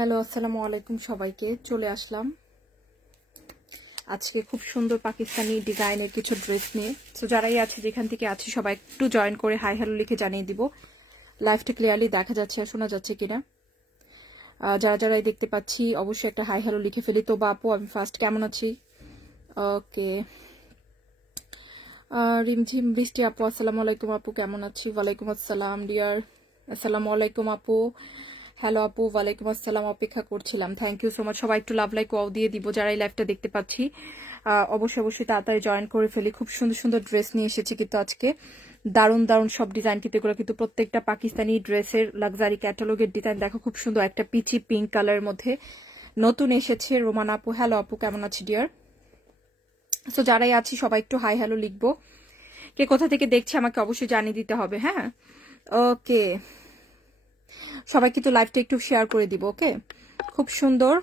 Hello, আসসালামু আলাইকুম সবাইকে। চলে আসলাম আজকে খুব সুন্দর পাকিস্তানি ডিজাইনের কিছু ড্রেস নিয়ে। সো যারাই আছে যেখান থেকে আছে সবাই একটু জয়েন করে হাই হ্যালো লিখে জানিয়ে দিব লাইভটা ক্লিয়ারলি দেখা যাচ্ছে আর শোনা যাচ্ছে কিনা। যারা যারাই দেখতে পাচ্ছি অবশ্যই একটা হাই হ্যালো লিখে ফেলি। তো বাপু আমি ফার্স্ট কেমন আছি? ওকে, রিমঝিম বৃষ্টি আপু আসসালামু আলাইকুম আপু, কেমন আছি? ওয়ালাইকুম আসসালাম ডিয়ার, আসসালামু আলাইকুম আপু। হ্যালো আপু, ওয়ালাইকুম আসসালাম, অপেক্ষা করছিলাম। Thank you so much. সবাই একটু লাভ লাইক ওয়াও দিয়ে দিব যারা এই লাইভটা দেখতে পাচ্ছি। অবশ্যই অবশ্যই তাড়াতাড়ি জয়েন করে ফেলি। খুব সুন্দর সুন্দর ড্রেস নিয়ে এসেছি কিন্তু আজকে, দারুণ দারুণ সব ডিজাইন। কিন্তু এগুলো কিন্তু প্রত্যেকটা পাকিস্তানি ড্রেসের লাক্সারি ক্যাটালগের ডিজাইন। দেখো খুব সুন্দর একটা পিচি পিঙ্ক কালারের মধ্যে নতুন এসেছে। রোমান আপু, হ্যালো আপু, কেমন আছি ডিয়ার? সো যারাই আছি সবাই একটু হাই হ্যালো লিখবো। কে কোথা থেকে দেখছে আমাকে অবশ্যই জানিয়ে দিতে হবে। হ্যাঁ, ওকে, সবাই কিন্তু লাইভটা একটু শেয়ার করে দিব। ওকে, খুব সুন্দর।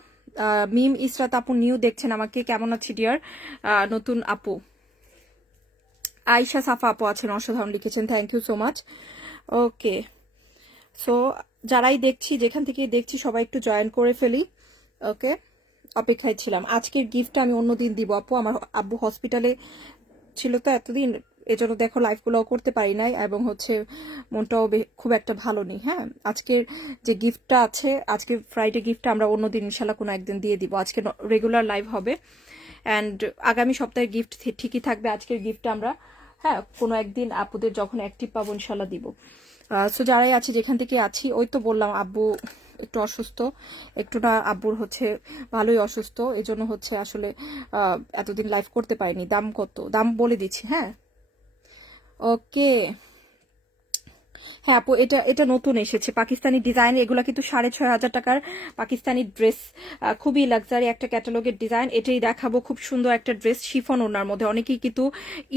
মিম ইসরাত আপু নিউ দেখছেন আমাকে, কেমন আছি ডিয়ার? নতুন আপু আয়শা সাফা আপু আছেন, অসাধারণ লিখেছেন, thank you so much. Okay, so যারাই দেখছি যেখান থেকে দেখছি সবাই একটু জয়েন করে ফেলি। ওকে, অপেক্ষায় ছিলাম। আজকের গিফটটা আমি অন্যদিন দিব আপু, আমার আব্বু হসপিটালে ছিল তো এতদিন, এজন্য দেখো লাইভগুলোও করতে পারি নাই, এবং হচ্ছে মনটাও খুব একটা ভালো নেই। হ্যাঁ, আজকের যে গিফটটা আছে, আজকে ফ্রাইডে গিফটটা আমরা অন্যদিন ইনশাল্লাহ কোনো একদিন দিয়ে দিব। আজকে রেগুলার লাইভ হবে অ্যান্ড আগামী সপ্তাহের গিফট ঠিকই থাকবে। আজকের গিফটটা আমরা হ্যাঁ কোনো একদিন আপুদের যখন অ্যাক্টিভ পাবো ইনশাল্লাহ দিব। সো যারাই আছি যেখান থেকে আছি, ওই তো বললাম আব্বু একটু অসুস্থ, একটু না আব্বুর হচ্ছে ভালোই অসুস্থ, এজন্য হচ্ছে আসলে এতদিন লাইভ করতে পারিনি। দাম কত দাম বলে দিচ্ছি। হ্যাঁ, ওকে, হ্যাঁ আপু, এটা এটা নতুন এসেছে পাকিস্তানি ডিজাইন। এগুলা কিন্তু 6,500 টাকার পাকিস্তানি ড্রেস, খুবই লাক্সারি একটা ক্যাটালগের ডিজাইন। এটাই দেখাবো, খুব সুন্দর একটা ড্রেস শিফন ওনার মধ্যে। অনেকেই কিন্তু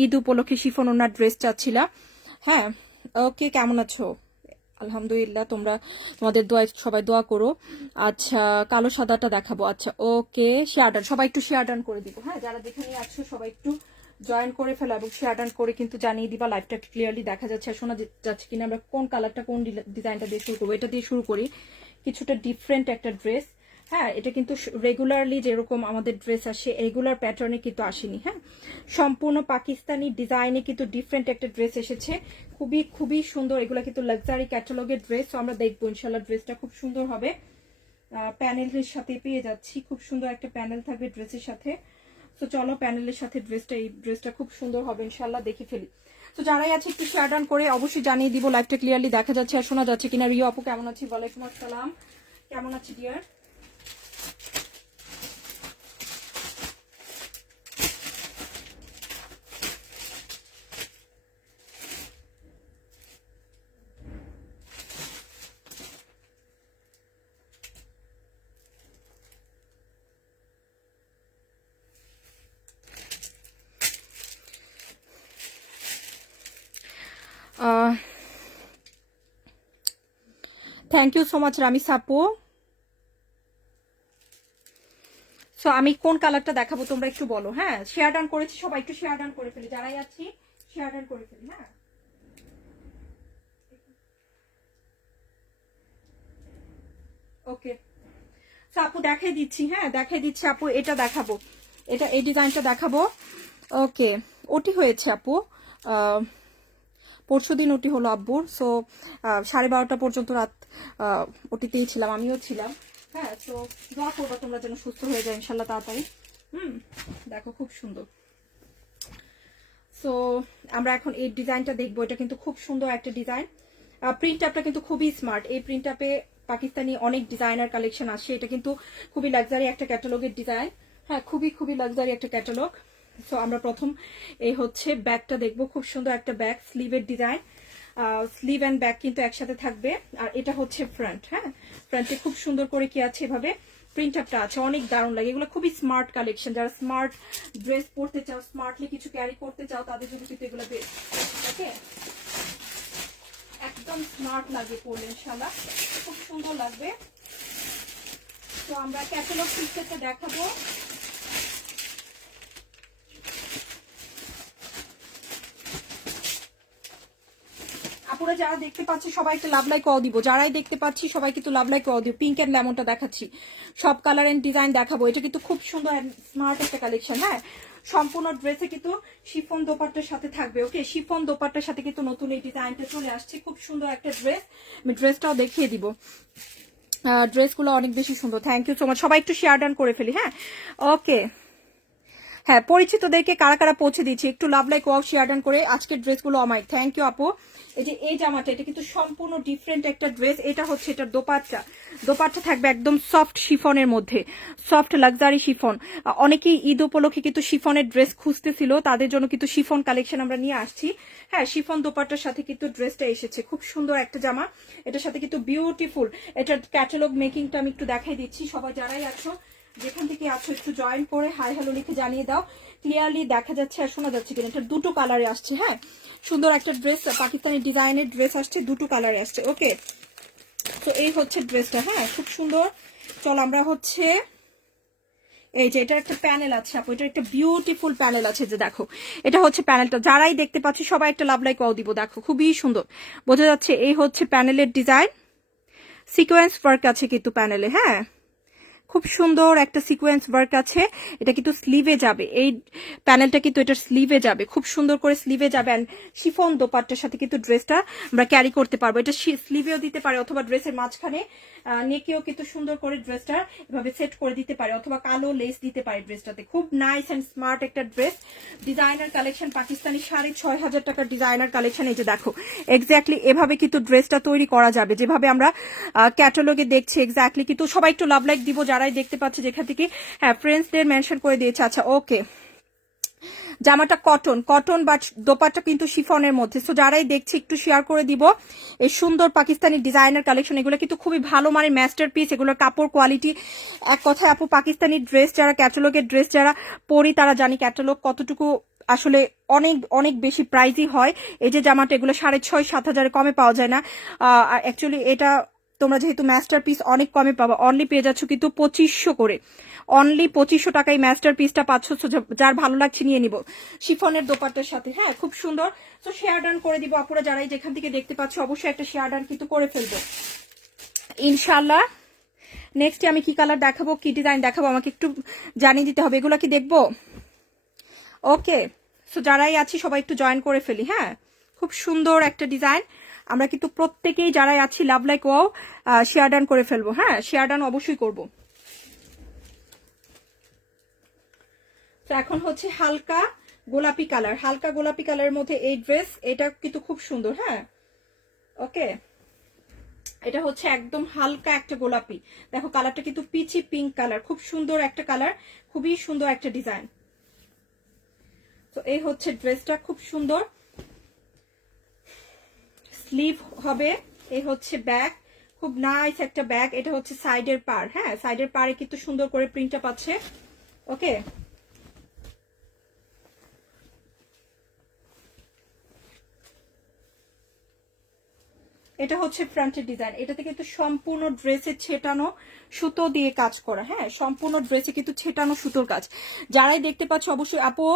ঈদ উপলক্ষে শিফন ওনার ড্রেস চাচ্ছিলা। হ্যাঁ, ওকে, কেমন আছো? আলহামদুলিল্লাহ, তোমাদের দোয়া, সবাই দোয়া করো। আচ্ছা, কালো সাদাটা দেখাবো। আচ্ছা, ওকে, শেয়ার ডান, সবাই একটু শেয়ার ডান করে দিব। হ্যাঁ, যারা যেখানে আছো সবাই একটু জয়েন করে ফেলো এবং শেয়ার ডান করে কিন্তু জানিয়ে দিবা লাইভটা ক্লিয়ারলি দেখা যাচ্ছে আর শোনা যাচ্ছে কিনা। আমরা কোন কালারটা কোন ডিজাইনটা দিয়ে শুরু করবো? এটা দিয়ে শুরু করি। কিছুটা ডিফারেন্ট একটা ড্রেস। হ্যাঁ, এটা কিন্তু রেগুলারলি যেরকম আমাদের ড্রেস আসে রেগুলার প্যাটার্নে কিন্তু আসেনি। হ্যাঁ, সম্পূর্ণ পাকিস্তানি ডিজাইনে কিন্তু ডিফারেন্ট একটা ড্রেস এসেছে, খুবই খুবই সুন্দর। এগুলো কিন্তু লাক্সারি ক্যাটালগের ড্রেস। তো আমরা দেখবো ইনশাল্লাহ ড্রেসটা খুব সুন্দর হবে। প্যানেলের সাথে পেয়ে যাচ্ছি, খুব সুন্দর একটা প্যানেল থাকবে ড্রেসের সাথে। তো চলো প্যানেলের সাথে এই ড্রেসটা খুব সুন্দর হবে ইনশাল্লাহ, দেখে ফেলি। তো যারাই আছে একটু শেয়ার ডান করে অবশ্যই জানিয়ে দিব লাইভটা ক্লিয়ারলি দেখা যাচ্ছে আর শোনা যাচ্ছে কিনা। রিও আপু কেমন আছি? ওয়ালাইকুম আসসালাম, কেমন আছি dear? Thank you so much Ramis আপু। সো আমি কোন কালারটা দেখাবো তোমরা একটু বলো। হ্যাঁ, শেয়ার ডান করেছি, সবাই একটু শেয়ার ডান করে ফেলি, যারাই আছি শেয়ার ডান করে ফেলি। হ্যাঁ, ওকে, আপু দেখাই দিচ্ছি। হ্যাঁ, দেখাই দিচ্ছি আপু, এটা দেখাবো, এটা এই ডিজাইনটা দেখাবো। ওকে, ওটি হয়েছে আপু, পরশুদিন ওটি হলো আব্বুর। সো 12:30 পর্যন্ত রাত ওটিতেই ছিলাম, আমিও ছিলাম। হ্যাঁ, তো দোয়া করবো তোমরা যেন সুস্থ হয়ে যায় ইনশাল্লাহ তাড়াতাড়ি। দেখো খুব সুন্দর। সো আমরা এখন এই ডিজাইনটা দেখবো। এটা কিন্তু খুব সুন্দর একটা ডিজাইন। প্রিন্ট আপটা কিন্তু খুবই স্মার্ট। এই প্রিন্ট আপে পাকিস্তানি অনেক ডিজাইনার কালেকশন আসে। এটা কিন্তু খুবই লাক্সারি একটা ক্যাটালগের ডিজাইন। হ্যাঁ, খুবই খুবই লাক্সারি একটা ক্যাটালগ। সো আমরা প্রথম এই হচ্ছে ব্যাগটা দেখবো। খুব সুন্দর একটা ব্যাগ, স্লিভের ডিজাইন, স্লিভ অ্যান্ড ব্যাগ কিন্তু একসাথে থাকবে। আর এটা হচ্ছে ফ্রন্ট। হ্যাঁ, ফ্রন্টে খুব সুন্দর করে কি আছে এভাবে প্রিন্ট আপটা আছে, অনেক দারুণ লাগে। এগুলো খুবই স্মার্ট কালেকশন। যারা স্মার্ট ড্রেস পরতে চাও, স্মার্টলি কিছু ক্যারি করতে চাও, তাদের জন্য কিন্তু এগুলো বেস্ট। ওকে, একদম স্মার্ট লাগে পরলে ইনশাআল্লাহ, খুব সুন্দর লাগবে। তো আমরা ক্যাটালগ পিকচারটা দেখাবো। আপুরা যারা দেখতে পাচ্ছি সবাই একটা লাভ লাইক দিব, যারাই দেখতে পাচ্ছি সবাই কিন্তু লাভ লাইক দিব। পিঙ্ক এন্ড লেমনটা দেখাচ্ছি, সব কালার এন্ড ডিজাইন দেখাবো। এটা কিন্তু খুব সুন্দর স্মার্ট একটা কালেকশন। হ্যাঁ, সম্পূর্ণ ড্রেসে কিন্তু শিফন দোপাট্টার সাথে থাকবে। ওকে, শিফন দোপাট্টার সাথে কিন্তু নতুন এই ডিজাইনটা চলে আসছে। খুব সুন্দর একটা ড্রেস, আমি ড্রেসটাও দেখিয়ে দিব। ড্রেসগুলো অনেক বেশি সুন্দর। Thank you so much. সবাই একটু শেয়ার ডান করে ফেলি। হ্যাঁ, ওকে। হ্যাঁ, পরিচিতদেরকে কারা কারা পৌঁছে দিচ্ছি একটু love like wow share done করে। আজকের ড্রেসগুলো আমায় থ্যাংক ইউ আপু। এই যে এই জামাটা, এটা কিন্তু সম্পূর্ণ ডিফারেন্ট একটা ড্রেস। এটা হচ্ছে এটার দোপাট্টা। দোপাট্টা থাকবে একদম সফট শিফনের মধ্যে, সফট লাক্সারি শিফন। অনেকেই ঈদ উপলক্ষে কিন্তু শিফনের ড্রেস খুঁজতেছিল, তাদের জন্য কিন্তু শিফন কালেকশন আমরা নিয়ে আসছি। হ্যাঁ, শিফন দোপাট্টার সাথে কিন্তু ড্রেসটা এসেছে। খুব সুন্দর একটা জামা, এটার সাথে কিন্তু বিউটিফুল। এটার ক্যাটালগ মেকিংটা আমি একটু দেখাই দিচ্ছি। সবাই যারাই আছো, যেখান থেকে আছো, একটু জয়েন করে হাই হ্যালো লিখে জানিয়ে দাও। ক্লিয়ারলি দেখা যাচ্ছে আর শোনা যাচ্ছে কিনা। এটা দুটো কালারে আসছে। হ্যাঁ, সুন্দর একটা ড্রেস, পাকিস্তানি ডিজাইনের ড্রেস আসছে, দুটো কালারে আসছে। ওকে, তো এই হচ্ছে ড্রেসটা। হ্যাঁ, খুব সুন্দর। চলো আমরা হচ্ছে এই যে এটা একটা প্যানেল আছে আপু, এটা একটা বিউটিফুল প্যানেল আছে। যে দেখো, এটা হচ্ছে প্যানেলটা, যারাই দেখতে পাচ্ছি সবাই একটা লাভ লাইক ওয়াও দিব। দেখো খুবই সুন্দর বোঝা যাচ্ছে। এই হচ্ছে প্যানেলের ডিজাইন, সিকোয়েন্স ওয়ার্ক আছে কিন্তু প্যানেলে। হ্যাঁ, খুব সুন্দর একটা সিকোয়েন্স ওয়ার্ক আছে। এটা কিন্তু স্লিভে যাবে, এই প্যানেলটা কিন্তু এটা স্লিভে যাবে, খুব সুন্দর করে স্লিভে যাবে। অ্যান্ড শিফন দোপাট্টার সাথে কিন্তু ড্রেসটা আমরা ক্যারি করতে পারবো। এটা স্লিভেও দিতে পারে অথবা ড্রেসের মাঝখানে নেকেও কিন্তু সুন্দর করে ড্রেসটা এভাবে সেট করে দিতে পারে, অথবা কালো লেস দিতে পারে ড্রেসটাতে। খুব নাইস অ্যান্ড স্মার্ট একটা ড্রেস। ডিজাইনার কালেকশন, পাকিস্তানি 6,500 টাকার ডিজাইনার কালেকশন। এই যে দেখো, এক্স্যাক্টলি এভাবে কিন্তু ড্রেসটা তৈরি করা যাবে যেভাবে আমরা ক্যাটালগে দেখছি। এক্স্যাক্টলি কিন্তু সবাই একটু লাভ লাইক দিব যারাই দেখতে পাচ্ছে যেখান থেকে। হ্যাঁ, ফ্রেন্ডসদের মেনশন করে দিয়েছে। আচ্ছা, ওকে। জামাটা কটন বাট দোপাট্টা কিন্তু শিফনের মধ্যে। সো যারাই দেখছি একটু শেয়ার করে দিব। এই সুন্দর পাকিস্তানি ডিজাইনার কালেকশন, এগুলো কিন্তু খুবই ভালো মানের মাস্টারপিস। এগুলোর কাপড় কোয়ালিটি, এক কথায় আপু পাকিস্তানি ড্রেস যারা, ক্যাটালগের ড্রেস যারা পরি তারা জানি ক্যাটালগ কতটুকু আসলে অনেক অনেক বেশি প্রাইজই হয়। এই যে জামাটা, এগুলো 6,500-7,000 কমে পাওয়া যায় না। অ্যাকচুয়ালি এটা তোমরা যেহেতু মাস্টারপিস অনেক কমে পাবো, অনলি পেয়ে যাচ্ছ কিন্তু 2500 করে। অনলি 2500 টাকায় মাস্টার পিসটা পাচ্ছ। যার ভালো লাগছে নিয়ে নিব শিফনের দোপাট্টার সাথে। হ্যাঁ, খুব সুন্দর। তো শেয়ার ডান করে দিব আপুরা, যারাই যেখান থেকে দেখতে পাচ্ছ অবশ্যই একটা শেয়ার ডান কিন্তু করে ফেলবো ইনশাল্লাহ। নেক্সট আমি কি কালার দেখাবো, কি ডিজাইন দেখাবো আমাকে একটু জানিয়ে দিতে হবে। এগুলো কি দেখবো? ওকে, সো যারাই আছি সবাই একটু জয়েন করে ফেলি। হ্যাঁ, খুব সুন্দর একটা ডিজাইন। আমরা কিন্তু প্রত্যেকেই যারাই আছি love like wow share done করে ফেলবো। হ্যাঁ, শেয়ার ডান অবশ্যই করবো। তো এখন হচ্ছে হালকা গোলাপি কালার, হালকা গোলাপি কালারের মধ্যে এই ড্রেস, এটা কিন্তু খুব সুন্দর। হ্যাঁ, ওকে, এটা হচ্ছে একদম হালকা একটা গোলাপি। দেখো কালারটা কিন্তু পিচি পিঙ্ক কালার, খুব সুন্দর একটা কালার, খুবই সুন্দর একটা ডিজাইন। তো এই হচ্ছে ড্রেসটা, খুব সুন্দর। স্লিভ হবে, এই হচ্ছে ব্যাক, খুব নাইস একটা ব্যাক। এটা হচ্ছে সাইডের পার। হ্যাঁ, সাইডের পারে কিন্তু সুন্দর করে প্রিন্টটা পাচ্ছে। ওকে, এটা হচ্ছে ফ্রন্টের ডিজাইন। এটাতে কিন্তু সম্পূর্ণ ড্রেসে ছেটানো সুতো দিয়ে কাজ করা। হ্যাঁ, সম্পূর্ণ ড্রেসে কিন্তু ছেটানো সুতোর কাজ। যারাই দেখতে পাচ্ছ অবশ্যই আপু,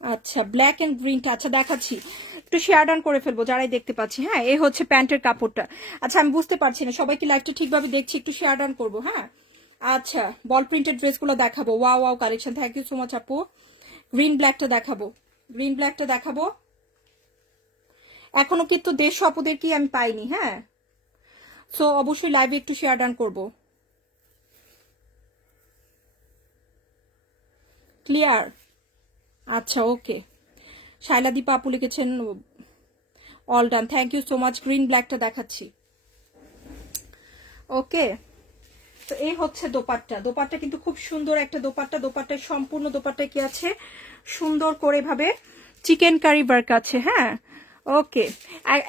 আচ্ছা ব্ল্যাক এন্ড গ্রিনটা, আচ্ছা দেখাচ্ছি, একটু শেয়ার ডান করে ফেলবো যারাই দেখতে পাচ্ছি। হ্যাঁ, এই হচ্ছে প্যান্টের কাপড়টা। আচ্ছা, আমি বুঝতে পারছি না সবাই কি লাইভটা ঠিকভাবে দেখছি, একটু শেয়ার ডান করবো। হ্যাঁ, আচ্ছা, বল প্রিন্টেড ড্রেসগুলো দেখাবো। Wow wow collection, thank you so much আপু। গ্রিন ব্ল্যাকটা দেখাবো, গ্রিন ব্ল্যাকটা দেখাবো। এখনো কিন্তু 150 আপুদের কি আমি পাইনি। হ্যাঁ, সো অবশ্যই লাইভে একটু শেয়ার ডান করবো। ক্লিয়ার? আচ্ছা, ওকে। শাইলা দীপা আপু লিখেছেন all done, thank you so much. Green ব্ল্যাকটা দেখাচ্ছি। ওকে, তো এই হচ্ছে দোপাট্টা। দোপাট্টা কিন্তু খুব সুন্দর একটা দোপাট্টা। দোপাট্টার সম্পূর্ণ দোপাট্টায় কি আছে, সুন্দর করে ভাবে চিকেন কারি ওয়ার্ক আছে। হ্যাঁ, ওকে।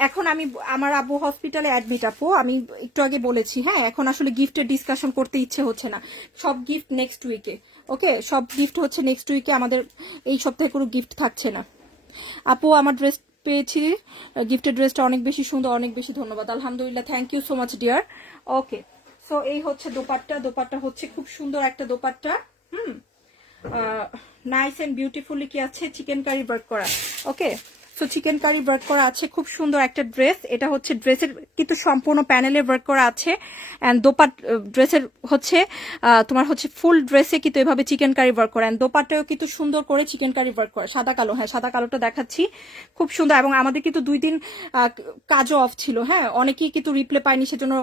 এখন আমি, আমার আব্বু হসপিটালে অ্যাডমিট আপু, আমি একটু আগে বলেছি। হ্যাঁ, এখন আসলে গিফটের ডিসকাশন করতে ইচ্ছে হচ্ছে না, সব গিফট নেক্সট উইকে। ওকে, সব গিফট হচ্ছে নেক্সট উইকে, আমাদের এই সপ্তাহে কোনো গিফট থাকছে না। আপু আমার ড্রেস পেয়েছি, গিফটের ড্রেসটা অনেক বেশি সুন্দর, অনেক বেশি ধন্যবাদ, আলহামদুলিল্লাহ, thank you so much dear. Okay, so এই হচ্ছে দোপাট্টা। দোপাট্টা হচ্ছে খুব সুন্দর একটা দোপাট্টা। নাইস অ্যান্ড বিউটিফুলি কি আছে, চিকেন কারি ওয়ার্ক করা। ওকে, সো চিকেন কারি ওয়ার্ক করা আছে, খুব সুন্দর একটা ড্রেস। এটা হচ্ছে ড্রেসের কিন্তু সম্পূর্ণ প্যানেলে ওয়ার্ক করা আছে। অ্যান্ড দোপাট ড্রেসের হচ্ছে তোমার হচ্ছে ফুল ড্রেসে কিন্তু এভাবে চিকেন কারি ওয়ার্ক করা। অ্যান্ড দোপাট্টাও কিন্তু সুন্দর করে চিকেন কারি ওয়ার্ক করা, সাদা কালো। হ্যাঁ, সাদা কালোটা দেখাচ্ছি, খুব সুন্দর। এবং আমাদের কিন্তু 2 দিন কাজও অফ ছিল। হ্যাঁ, অনেকেই কিন্তু রিপ্লে পায়নি, সেজন্য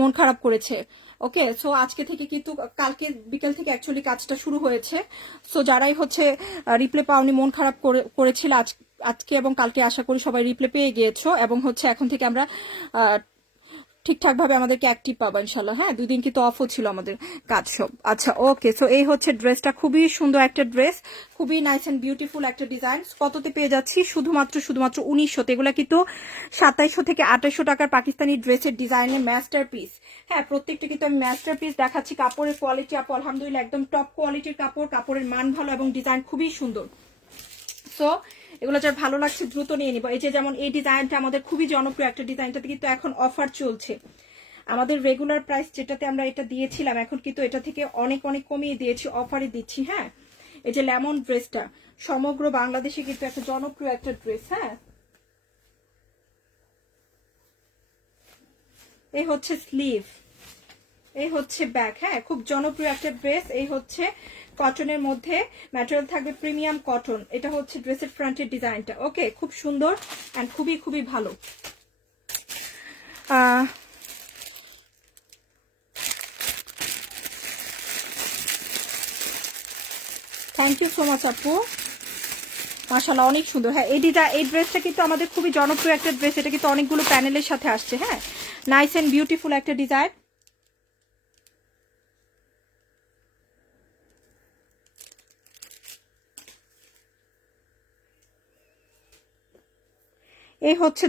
মন খারাপ করেছে। ওকে, সো আজকে থেকে কিন্তু কালকে বিকেল থেকে অ্যাকচুয়ালি কাজটা শুরু হয়েছে। সো যারাই হচ্ছে রিপ্লে পাওনি, মন খারাপ করেছিল, আজকে এবং কালকে আশা করি সবাই রিপ্লে পেয়ে গিয়েছো। এবং হচ্ছে এখন থেকে আমরা ঠিকঠাক ভাবে আমাদেরকে অ্যাক্টিভ পাবো ইনশাল্লাহ। হ্যাঁ, 2 দিন কিন্তু অফও ছিল আমাদের কাজ সব। আচ্ছা, ওকে, সো এই হচ্ছে ড্রেসটা, খুবই সুন্দর একটা ড্রেস, খুবই নাইস অ্যান্ড বিউটিফুল একটা ডিজাইন। কততে পেয়ে যাচ্ছি? শুধুমাত্র 1900। এগুলা কিন্তু 2700 থেকে 2800 টাকার পাকিস্তানি ড্রেসের ডিজাইনের মাস্টার পিস। হ্যাঁ, প্রত্যেকটা কিন্তু আমি মাস্টার পিস দেখাচ্ছি। কাপড়ের কোয়ালিটি আপু আলহামদুলিল্লাহ একদম টপ কোয়ালিটির কাপড়, কাপড়ের মান ভালো এবং ডিজাইন খুবই সুন্দর। সো এগুলো যার ভালো লাগছে দ্রুত নিয়ে নিব। এই যে যেমন এই ডিজাইনটা আমাদের খুবই জনপ্রিয় একটা ডিজাইনটাতে কিন্তু এখন অফার চলছে। আমাদের রেগুলার প্রাইস যেটাতে আমরা এটা দিয়েছিলাম, এখন কিন্তু এটা থেকে অনেক অনেক কমিয়ে দিয়েছি, অফারে দিচ্ছি। হ্যাঁ, এই যে লেমন ড্রেসটা সমগ্র বাংলাদেশে কিন্তু একটা জনপ্রিয় একটা ড্রেস। হ্যাঁ, এই হচ্ছে স্লিভ, এই হচ্ছে ব্যাক। হ্যাঁ, খুব জনপ্রিয় একটা ড্রেস। এই হচ্ছে কটনের মধ্যে, ম্যাটেরিয়াল থাকবে প্রিমিয়াম কটন। এটা হচ্ছে ড্রেসের ফ্রন্টের ডিজাইনটা। ওকে, খুব সুন্দর অ্যান্ড খুবই খুবই ভালো। থ্যাংক ইউ সো মাচ আপু, মাশাআল্লাহ অনেক সুন্দর। হ্যাঁ, এই ড্রেসটা কিন্তু আমাদের খুবই জনপ্রিয় একটা ড্রেস। এটা কিন্তু অনেকগুলো প্যানেলের সাথে আসছে। হ্যাঁ, নাইস অ্যান্ড বিউটিফুল একটা ডিজাইন। এই হচ্ছে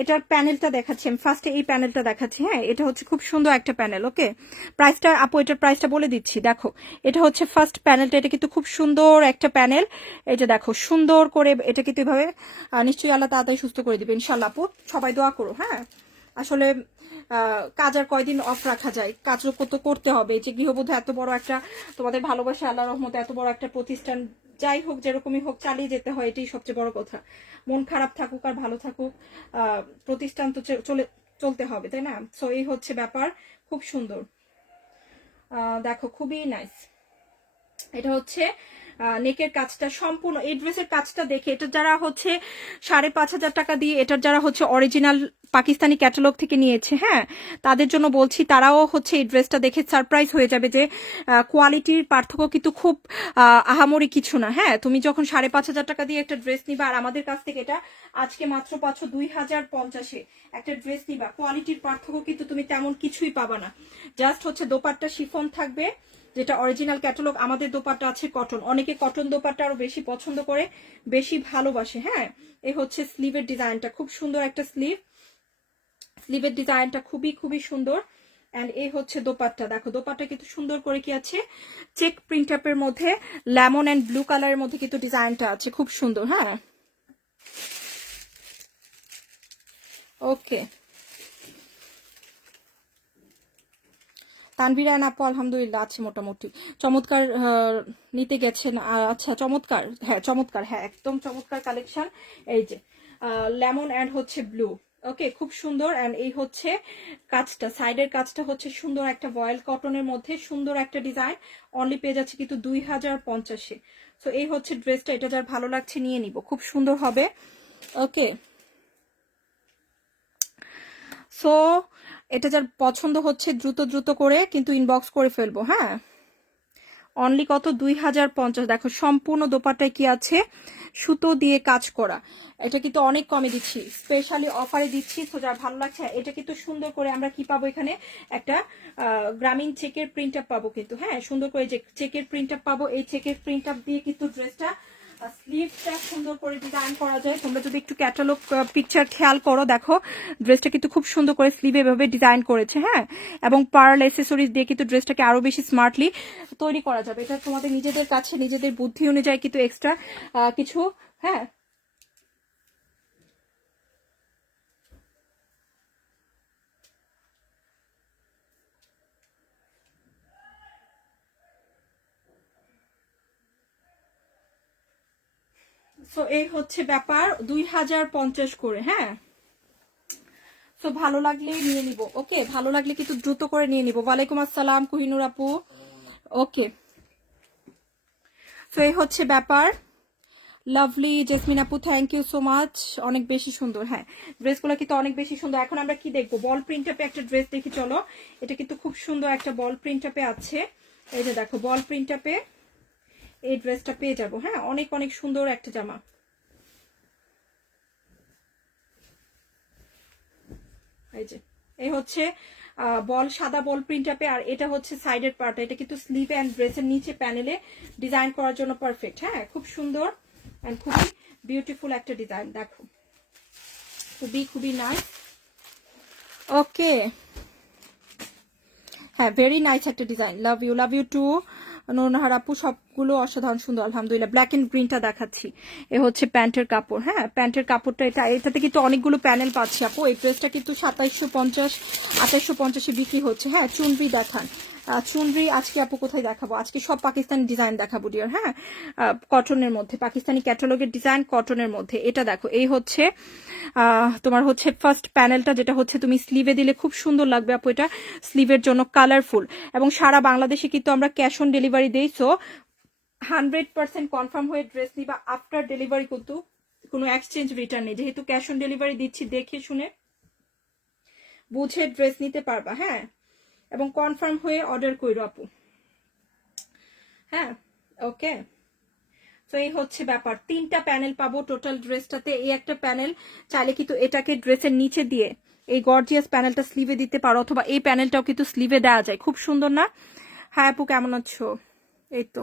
এটার প্যানেলটা দেখাচ্ছি আমি ফার্স্টে, এই প্যানেলটা দেখাচ্ছি। হ্যাঁ, এটা হচ্ছে খুব সুন্দর একটা প্যানেল। ওকে, প্রাইসটা আপু, এটার প্রাইসটা বলে দিচ্ছি। দেখো, এটা হচ্ছে ফার্স্ট প্যানেলটা, এটা কিন্তু খুব সুন্দর একটা প্যানেল। এই যে দেখো, সুন্দর করে এটা কিন্তু এভাবে, নিশ্চয়ই আল্লাহ তাড়াতাড়ি সুস্থ করে দিবে ইনশাল্লাহ। আপু সবাই দোয়া করো। হ্যাঁ, আসলে কাজ আর কয়দিন অফ রাখা যায়, কাজও তো করতে হবে। যে গৃহবধূ এত বড় একটা, তোমাদের ভালোবাসা আল্লাহ রহমতে এত বড় একটা প্রতিষ্ঠান, যাই হোক যেরকমই হোক চালিয়ে যেতে হয়, এটাই সবচেয়ে বড় কথা। মন খারাপ থাকুক আর ভালো থাকুক, প্রতিষ্ঠান তো চলতে হবে, তাই না? সো এই হচ্ছে ব্যাপার, খুব সুন্দর। দেখো, খুবই নাইস। এটা হচ্ছে নেকের কাজটা সম্পূর্ণ, এই ড্রেসের কাজটা দেখে এটা যারা হচ্ছে 5,500 টাকা দিয়ে এটার যারা হচ্ছে অরিজিনাল পাকিস্তানি ক্যাটালগ থেকে নিয়েছে, হ্যাঁ, তাদের জন্য বলছি, তারাও হচ্ছে এই ড্রেসটা দেখে সারপ্রাইজ হয়ে যাবে যে কোয়ালিটির পার্থক্য কিন্তু খুব আহামরি কিছু না। হ্যাঁ, তুমি যখন 5,500 টাকা দিয়ে একটা ড্রেস নিবা আর আমাদের কাছ থেকে এটা আজকে মাত্র পাচ্ছ 2050-এ একটা ড্রেস নিবা, কোয়ালিটির পার্থক্য কিন্তু তুমি তেমন কিছুই পাবা না। জাস্ট হচ্ছে দোপাট্টা শিফন থাকবে, যেটা অরিজিনাল ক্যাটালগ। আমাদের দোপাট্টা আছে কটন, অনেকে কটন দোপাট্টা আরো বেশি পছন্দ করে, বেশি ভালোবাসে। হ্যাঁ, এই হচ্ছে স্লিভের ডিজাইনটা, খুব সুন্দর একটা স্লিভের ডিজাইনটা খুবই খুবই সুন্দর। এন্ড এই হচ্ছে দোপাট্টা। দেখো, দোপাট্টা কিন্তু সুন্দর করে কি আছে, চেক প্রিন্ট আপের মধ্যে লেমন এন্ড ব্লু কালারের মধ্যে কিন্তু ডিজাইনটা আছে, খুব সুন্দর। হ্যাঁ, ওকে, তানভীর আয়ন আপু আলহামদুলিল্লাহ আছে মোটামুটি, চমৎকার। নিতে গেছেন, আচ্ছা চমৎকার। হ্যাঁ, চমৎকার, হ্যাঁ একদম চমৎকার কালেকশন। এই যে লেমন অ্যান্ড হচ্ছে ব্লু। ওকে, খুব সুন্দর। অ্যান্ড এই হচ্ছে কাজটা, সাইডের কাজটা হচ্ছে সুন্দর একটা ভয়েল কটনের মধ্যে সুন্দর একটা ডিজাইন। অনলি পেয়ে যাচ্ছে কিন্তু 2050-এ। সো এই হচ্ছে ড্রেসটা, এটা যার ভালো লাগছে নিয়ে নিব, খুব সুন্দর হবে। ওকে, সো এটা যার পছন্দ হচ্ছে দ্রুত দ্রুত করে কিন্তু ইনবক্স করে ফেলবো। হ্যাঁ, অনলি কত, 2050। দেখো, সম্পূর্ণ দোপাট্টায় কি আছে, সুতো দিয়ে কাজ করা। এটা কিন্তু অনেক কমে দিচ্ছি, স্পেশালি অফারে দিচ্ছি। তো যার ভালো লাগছে, এটা কিন্তু সুন্দর করে আমরা কি পাবো, এখানে একটা গ্রামীণ চেকের প্রিন্ট আপ পাবো কিন্তু। হ্যাঁ, সুন্দর করে যে চেকের প্রিন্ট আপ পাবো, এই চেকের প্রিন্ট আপ দিয়ে কিন্তু ড্রেসটা স্লিভটা সুন্দর করে ডিজাইন করা যায়। তোমরা যদি একটু ক্যাটালগ পিকচার খেয়াল করো, দেখো ড্রেসটা কিন্তু খুব সুন্দর করে স্লিভ এভাবে ডিজাইন করেছে। হ্যাঁ, এবং পার্ল অ্যাক্সেসরিজ দিয়ে কিন্তু ড্রেসটাকে আরো বেশি স্মার্টলি তৈরি করা যাবে। এটা তোমাদের নিজেদের কাছে নিজেদের বুদ্ধি অনুযায়ী কিন্তু এক্সট্রা কিছু। হ্যাঁ, সো এই হচ্ছে ব্যাপার, 2050 করে। হ্যাঁ, তো ভালো লাগলে নিয়ে নিব। ওকে, ভালো লাগলে কিন্তু দ্রুত করে নিয়ে নিব। ওয়ালাইকুম আসসালাম কুহিনুর আপু। ওকে, তো এই হচ্ছে ব্যাপার। লাভলি জেসমিন আপু, থ্যাংক ইউ সো মাচ। অনেক বেশি সুন্দর। হ্যাঁ, ড্রেসগুলো কিন্তু অনেক বেশি সুন্দর। এখন আমরা কি দেখবো? বল প্রিন্ট আপে একটা ড্রেস দেখি চলো। এটা কিন্তু খুব সুন্দর একটা বল প্রিন্ট আপে আছে। এই যে দেখো, বল প্রিন্ট আপে এই ড্রেসটা পেয়ে যাবো। হ্যাঁ, অনেক অনেক সুন্দর একটা জামা। এই যে এই হচ্ছে বল, সাদা বল প্রিন্ট আপে। আর এটা হচ্ছে সাইডের পার্ট। এটা কিন্তু স্লিভ এন্ড ড্রেসের নিচে প্যানেলে ডিজাইন করার জন্য পারফেক্ট। হ্যাঁ, খুব সুন্দর এন্ড খুবই বিউটিফুল একটা ডিজাইন। দেখো, খুবই খুবই নাইস। ওকে, হ্যাঁ, ভেরি নাইস একটা ডিজাইন। লাভ ইউ টু নোনহার আপু, সবগুলো অসাধারণ সুন্দর আলহামদুলিল্লাহ। ব্ল্যাক এন্ড গ্রিনটা দেখাচ্ছি। এ হচ্ছে প্যান্টের কাপড়। হ্যাঁ, প্যান্টের কাপড়টা এটাতে কিন্তু অনেকগুলো প্যানেল পাচ্ছি আপু। এই ড্রেসটা কিন্তু 2750 2850 বিক্রি হচ্ছে। হ্যাঁ, চুনরি দেখান। চুনরি আজকে আপু কোথায় দেখাবো? আজকে সব পাকিস্তানি ডিজাইন দেখাবো ডিয়ার। হ্যাঁ, কটনের মধ্যে, পাকিস্তানি ক্যাটালগের ডিজাইন কটনের মধ্যে। এটা দেখো, এই হচ্ছে তোমার হচ্ছে ফার্স্ট প্যানেলটা, যেটা হচ্ছে তুমি স্লিভে দিলে খুব সুন্দর লাগবে আপু। এটা স্লিভের জন্য কালারফুল, এবং সারা বাংলাদেশে কিন্তু আমরা ক্যাশ অন ডেলিভারি দিই। সো 100% কনফার্ম হয়ে ড্রেস নিবা। আফটার ডেলিভারি কিন্তু কোনো এক্সচেঞ্জ রিটার্ন নেই, যেহেতু ক্যাশ অন ডেলিভারি দিচ্ছি। দেখে শুনে বুঝে ড্রেস নিতে পারবা। হ্যাঁ, এবং কনফার্ম হয়ে অর্ডার করো আপু। হ্যাঁ, ওকে। তো এই হচ্ছে ব্যাপার। 3টা প্যানেল পাবো টোটাল ড্রেসটাতে। এই একটা প্যানেল চাইলে কিন্তু এটাকে ড্রেসের নিচে দিয়ে এই গর্জিয়াস প্যানেলটা স্লিভে দিতে পারো, অথবা এই প্যানেলটাও কিন্তু স্লিভে দেওয়া যায়। খুব সুন্দর না? হ্যাঁ আপু, কেমন আছো? এই তো।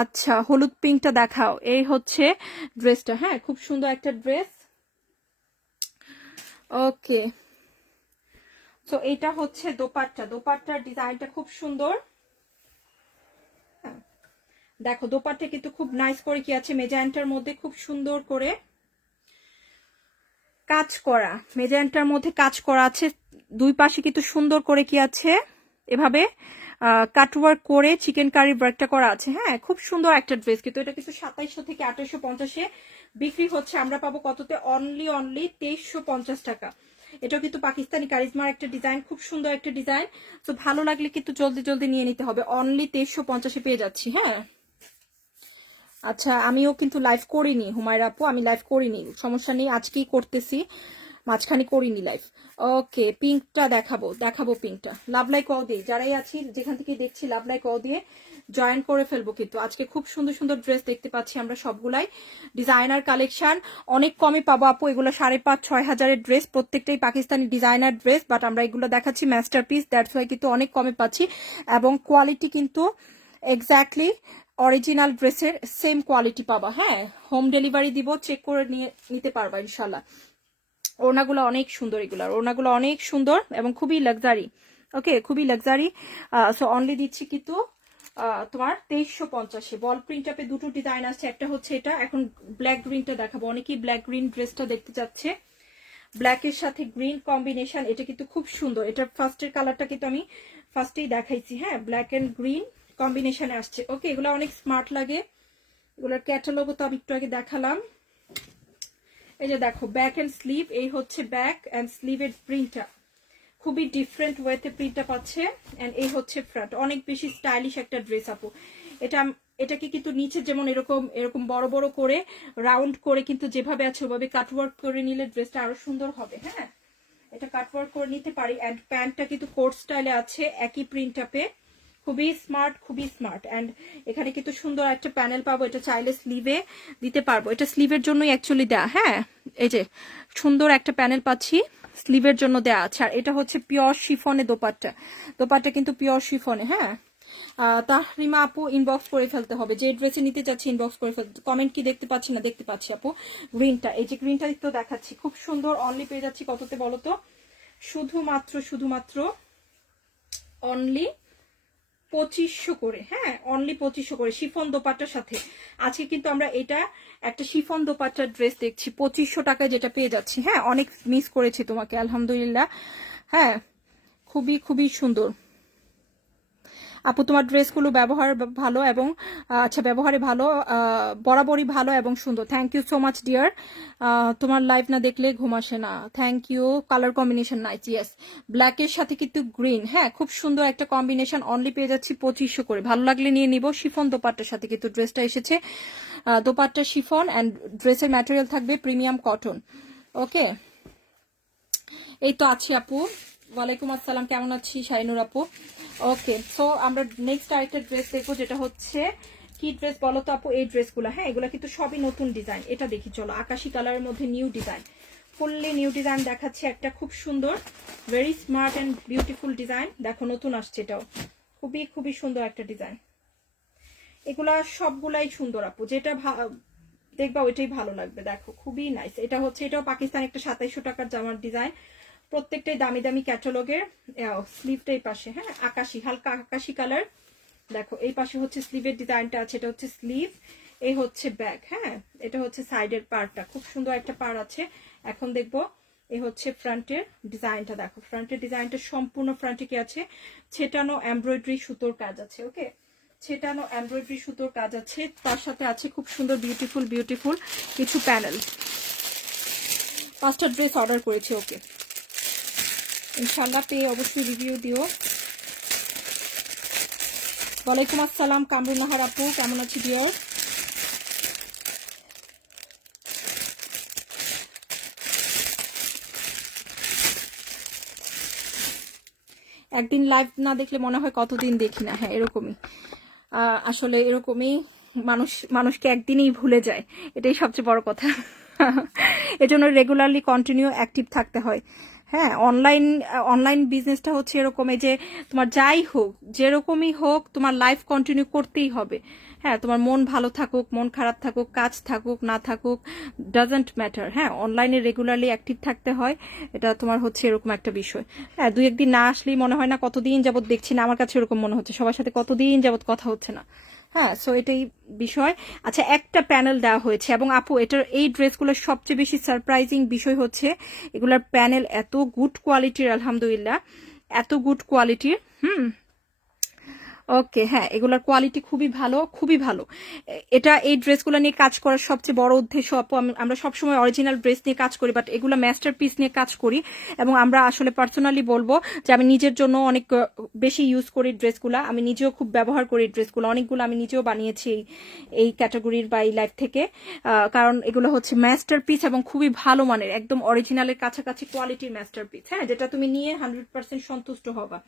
আচ্ছা, হলুদ পিঙ্কটা দেখাও। এই হচ্ছে ড্রেসটা। হ্যাঁ, খুব সুন্দর একটা ড্রেস। ওকে, তো এটা হচ্ছে দোপাট্টা। দোপাট্টার ডিজাইনটা খুব সুন্দর। দেখো, দোপাট্টা কিন্তু খুব নাইস করে কি আছে, মেজেন্টার মধ্যে খুব সুন্দর করে কাজ করা। মেজেন্টার মধ্যে কাজ করা আছে। দুই পাশে কিন্তু সুন্দর করে কি আছে, এভাবে কাটওয়ার্ক করে চিকেন কারি ওয়ার্কটা করা আছে। হ্যাঁ, খুব সুন্দর একটা ড্রেস। কিন্তু এটা কিন্তু 2700 থেকে 2850 বিক্রি হচ্ছে। আমরা পাবো কততে? অনলি 2350 টাকা। এটাও কিন্তু পাকিস্তানি কারিজমার একটা ডিজাইন, খুব সুন্দর একটা ডিজাইন। তো ভালো লাগলে কিন্তু জলদি জলদি নিয়ে নিতে হবে। অনলি 2350 পেয়ে যাচ্ছি। হ্যাঁ, আচ্ছা, আমিও কিন্তু লাইভ করিনি হুমায়রা আপু, আমি লাইভ করিনি, সমস্যা নেই, আজকেই করতেছি, মাঝখানে করিনি লাইভ। ওকে, পিঙ্কটা দেখাবো পিঙ্কটা। লাভ লাইক অ দিয়ে যারাই আছি, যেখান থেকে দেখছি, লাভ লাইক অ দিয়ে জয়েন করে ফেলবো। কিন্তু আজকে খুব সুন্দর সুন্দর ড্রেস দেখতে পাচ্ছি আমরা সবগুলাই। ডিজাইনার কালেকশন অনেক কমে পাবো আপু। এগুলো 5,500 6,000-এর ড্রেস, প্রত্যেকটাই পাকিস্তানি ডিজাইনার ড্রেস, বাট আমরা এগুলো দেখাচ্ছি মাস্টারপিস, দ্যাটস ওয়াই কিন্তু অনেক কমে পাচ্ছি। এবং কোয়ালিটি কিন্তু এক্স্যাক্টলি অরিজিনাল ড্রেসের সেম কোয়ালিটি পাবা। হ্যাঁ, হোম ডেলিভারি দিব, চেক করে নিতে পারবা ইনশাল্লাহ। ওড়নাগুলো অনেক সুন্দর, এগুলার ওড়নাগুলো অনেক সুন্দর এবং খুবই লাক্সারি। ওকে, খুবই লাক্সারি। সো অনলি দিচ্ছি কিন্তু তোমার 2350। বল প্রিন্ট আপে দুটো ডিজাইন আসছে। একটা হচ্ছে এটা, এখন ব্ল্যাক গ্রিনটা দেখাবো। অনেকেই ব্ল্যাক গ্রিন ড্রেসটা দেখতে চাচ্ছে। ব্ল্যাকের সাথে গ্রিন কম্বিনেশন, এটা কিন্তু খুব সুন্দর। এটার ফার্স্টের কালারটা কিন্তু আমি ফার্স্টেই দেখাইছি। হ্যাঁ, ব্ল্যাক এন্ড গ্রিন কম্বিনেশনে আসছে। ওকে, এগুলো অনেক স্মার্ট লাগে। এগুলোর ক্যাটালগও তো আমি একটু আগে দেখালাম। এই যে দেখো, ব্যাক এন্ড স্লিভ, এই হচ্ছে ব্যাক এন্ড স্লিভের প্রিন্টটা, খুবই ডিফারেন্ট ওয়েতে প্রিন্টটা পাচ্ছে। এন্ড এই হচ্ছে ফ্রন্ট। অনেক বেশি স্টাইলিশ একটা ড্রেস আপু। এটাকে কিন্তু নিচে যেমন এরকম এরকম বড় বড় করে রাউন্ড করে কিন্তু যেভাবে আছে ওভাবে কাটওয়ার্ক করে নিলে ড্রেসটা আরো সুন্দর হবে। হ্যাঁ, এটা কাটওয়ার্ক করে নিতে পারি। এন্ড প্যান্টটা কিন্তু কোট স্টাইলে আছে, একই প্রিন্ট আপে, খুবই স্মার্ট, খুবই স্মার্ট। এন্ড এখানে কিন্তু সুন্দর একটা প্যানেল পাবো। এটা চাইলে স্লিভে দিতে পারবো, এটা স্লিভের জন্যই অ্যাকচুয়ালি দেয়া। হ্যাঁ, এই যে সুন্দর একটা প্যানেল পাচ্ছি, স্লিভের জন্য দেয়া আছে। আর এটা হচ্ছে পিওর শিফনে দোপাট্টা। দোপাট্টা কিন্তু পিওর শিফনে। হ্যাঁ, তাহরিমা আপু, ইনবক্স করে ফেলতে হবে। যে ড্রেসে নিতে চাচ্ছি ইনবক্স করে ফেলতে। কমেন্ট কি দেখতে পাচ্ছি না? দেখতে পাচ্ছি আপু। গ্রিনটা, এই যে গ্রিনটা তো দেখাচ্ছি, খুব সুন্দর। অনলি পেয়ে যাচ্ছি কততে বলো তো? শুধুমাত্র অনলি 2500 করে। হ্যাঁ, অনলি 2500 করে শিফন দোপাট্টার সাথে। আজকে কিন্তু আমরা এটা একটা শিফন দোপাট্টার ড্রেস দেখছি 2500 টাকায়, যেটা পেয়ে যাচ্ছি। হ্যাঁ, অনেক মিস করেছি তোমাকে, আলহামদুলিল্লাহ। হ্যাঁ, খুবই খুবই সুন্দর। আপু তোমার ড্রেসগুলো ব্যবহার ভালো এবং আচ্ছা ব্যবহারে ভালো, বরাবরই ভালো এবং সুন্দর। Thank you so much dear. তোমার লাইভ না দেখলে ঘুম আসে না। Thank you. Colour combination nice, yes. ব্ল্যাকের সাথে কিন্তু গ্রিন, হ্যাঁ খুব সুন্দর একটা কম্বিনেশন। অনলি পেয়ে যাচ্ছি 2500 করে, ভালো লাগলে নিয়ে নিব। শিফন দোপাট্টার সাথে কিন্তু ড্রেসটা এসেছে, দোপাট্টা শিফন অ্যান্ড ড্রেসের ম্যাটেরিয়াল থাকবে প্রিমিয়াম কটন। ওকে, এই তো আছি আপু। ওয়ালাইকুম আসসালাম, কেমন আছি শাইনুর আপু? ওকে, সো আমরা নেক্সট আরেকটা ড্রেস দেখবো, যেটা হচ্ছে কি ড্রেস বলো তো আপু? এই ড্রেসগুলো, হ্যাঁ এগুলো কিন্তু সবই নতুন ডিজাইন। এটা দেখি চলো, আকাশি কালারের মধ্যে new design, fully new design দেখাচ্ছে। একটা খুব সুন্দর very smart and beautiful design, দেখো নতুন আসছে এটাও, খুবই খুবই সুন্দর একটা ডিজাইন। এগুলা সবগুলাই সুন্দর আপু, যেটা দেখবা ওইটাই ভালো লাগবে। দেখো খুবই নাইস। এটা হচ্ছে, এটাও পাকিস্তান একটা 2700 টাকার জামার ডিজাইন। প্রত্যেকটাই দামি দামি ক্যাটালগের। স্লিভটাই পাশে, হ্যাঁ আকাশি, হালকা আকাশি কালার। দেখো এই পাশে হচ্ছে স্লিভের ডিজাইনটা আছে, এটা হচ্ছে স্লিভ, এই হচ্ছে ব্যাক, হ্যাঁ এটা হচ্ছে সাইডের পার্টটা, খুব সুন্দর একটা পার আছে। এখন দেখবো এই হচ্ছে ফ্রন্টের ডিজাইনটা। দেখো ফ্রন্টের ডিজাইনটা সম্পূর্ণ ফ্রন্টে কি আছে, ছেটানো এমব্রয়ডারি সুতোর কাজ আছে। ওকে, ছেটানো এমব্রয়ডারি সুতোর কাজ আছে, তার সাথে আছে খুব সুন্দর বিউটিফুল বিউটিফুল কিছু প্যানেল। 5টা ড্রেস অর্ডার করেছি। ওকে, ইনশাল্লাহ পেয়ে অবশ্যই রিভিউ দিও। ওয়ালাইকুম আসসালাম কামরুন নাহার আপু, কেমন আছি ডিয়ার? একদিন লাইভ না দেখলে মনে হয় কতদিন দেখি না, হ্যাঁ এরকমই। আসলে এরকমই, মানুষকে একদিনই ভুলে যায়, এটাই সবচেয়ে বড় কথা। এজন্য রেগুলারলি কন্টিনিউ অ্যাক্টিভ থাকতে হয়। হ্যাঁ, অনলাইন বিজনেসটা হচ্ছে এরকম, এই যে তোমার যাই হোক যেরকমই হোক তোমার লাইফ কন্টিনিউ করতেই হবে। হ্যাঁ, তোমার মন ভালো থাকুক, মন খারাপ থাকুক, কাজ থাকুক না থাকুক, ডাজন্ট ম্যাটার। হ্যাঁ, অনলাইনে রেগুলারলি অ্যাক্টিভ থাকতে হয়, এটা তোমার হচ্ছে এরকম একটা বিষয়। হ্যাঁ, 2-1 দিন না আসলেই মনে হয় না কতদিন যাবত দেখছি না, আমার কাছে এরকম মনে হচ্ছে সবার সাথে কতদিন যাবত কথা হচ্ছে না। হ্যাঁ, সো এটাই বিষয়। আচ্ছা, একটা প্যানেল দেওয়া হয়েছে এবং আপু এটার এই ড্রেসগুলোর সবচেয়ে বেশি সারপ্রাইজিং বিষয় হচ্ছে এগুলার প্যানেল এত গুড কোয়ালিটির, আলহামদুলিল্লাহ এত গুড কোয়ালিটির। ওকে, হ্যাঁ এগুলোর কোয়ালিটি খুবই ভালো, খুবই ভালো। এটা এই ড্রেসগুলো নিয়ে কাজ করার সবচেয়ে বড় উদ্দেশ্য আপু, আমরা সবসময় অরিজিনাল ড্রেস নিয়ে কাজ করি, বাট এগুলো মাস্টার পিস নিয়ে কাজ করি। এবং আমরা আসলে পার্সোনালি বলবো যে আমি নিজের জন্য অনেক বেশি ইউজ করি ড্রেসগুলো, আমি নিজেও খুব ব্যবহার করি ড্রেসগুলো, অনেকগুলো আমি নিজেও বানিয়েছি এই ক্যাটাগরির বা এই লাইফ থেকে। কারণ এগুলো হচ্ছে মাস্টার পিস এবং খুবই ভালো মানের, একদম অরিজিনালের কাছাকাছি কোয়ালিটির মাস্টার পিস। হ্যাঁ, যেটা তুমি নিয়ে 100% সন্তুষ্ট হবা।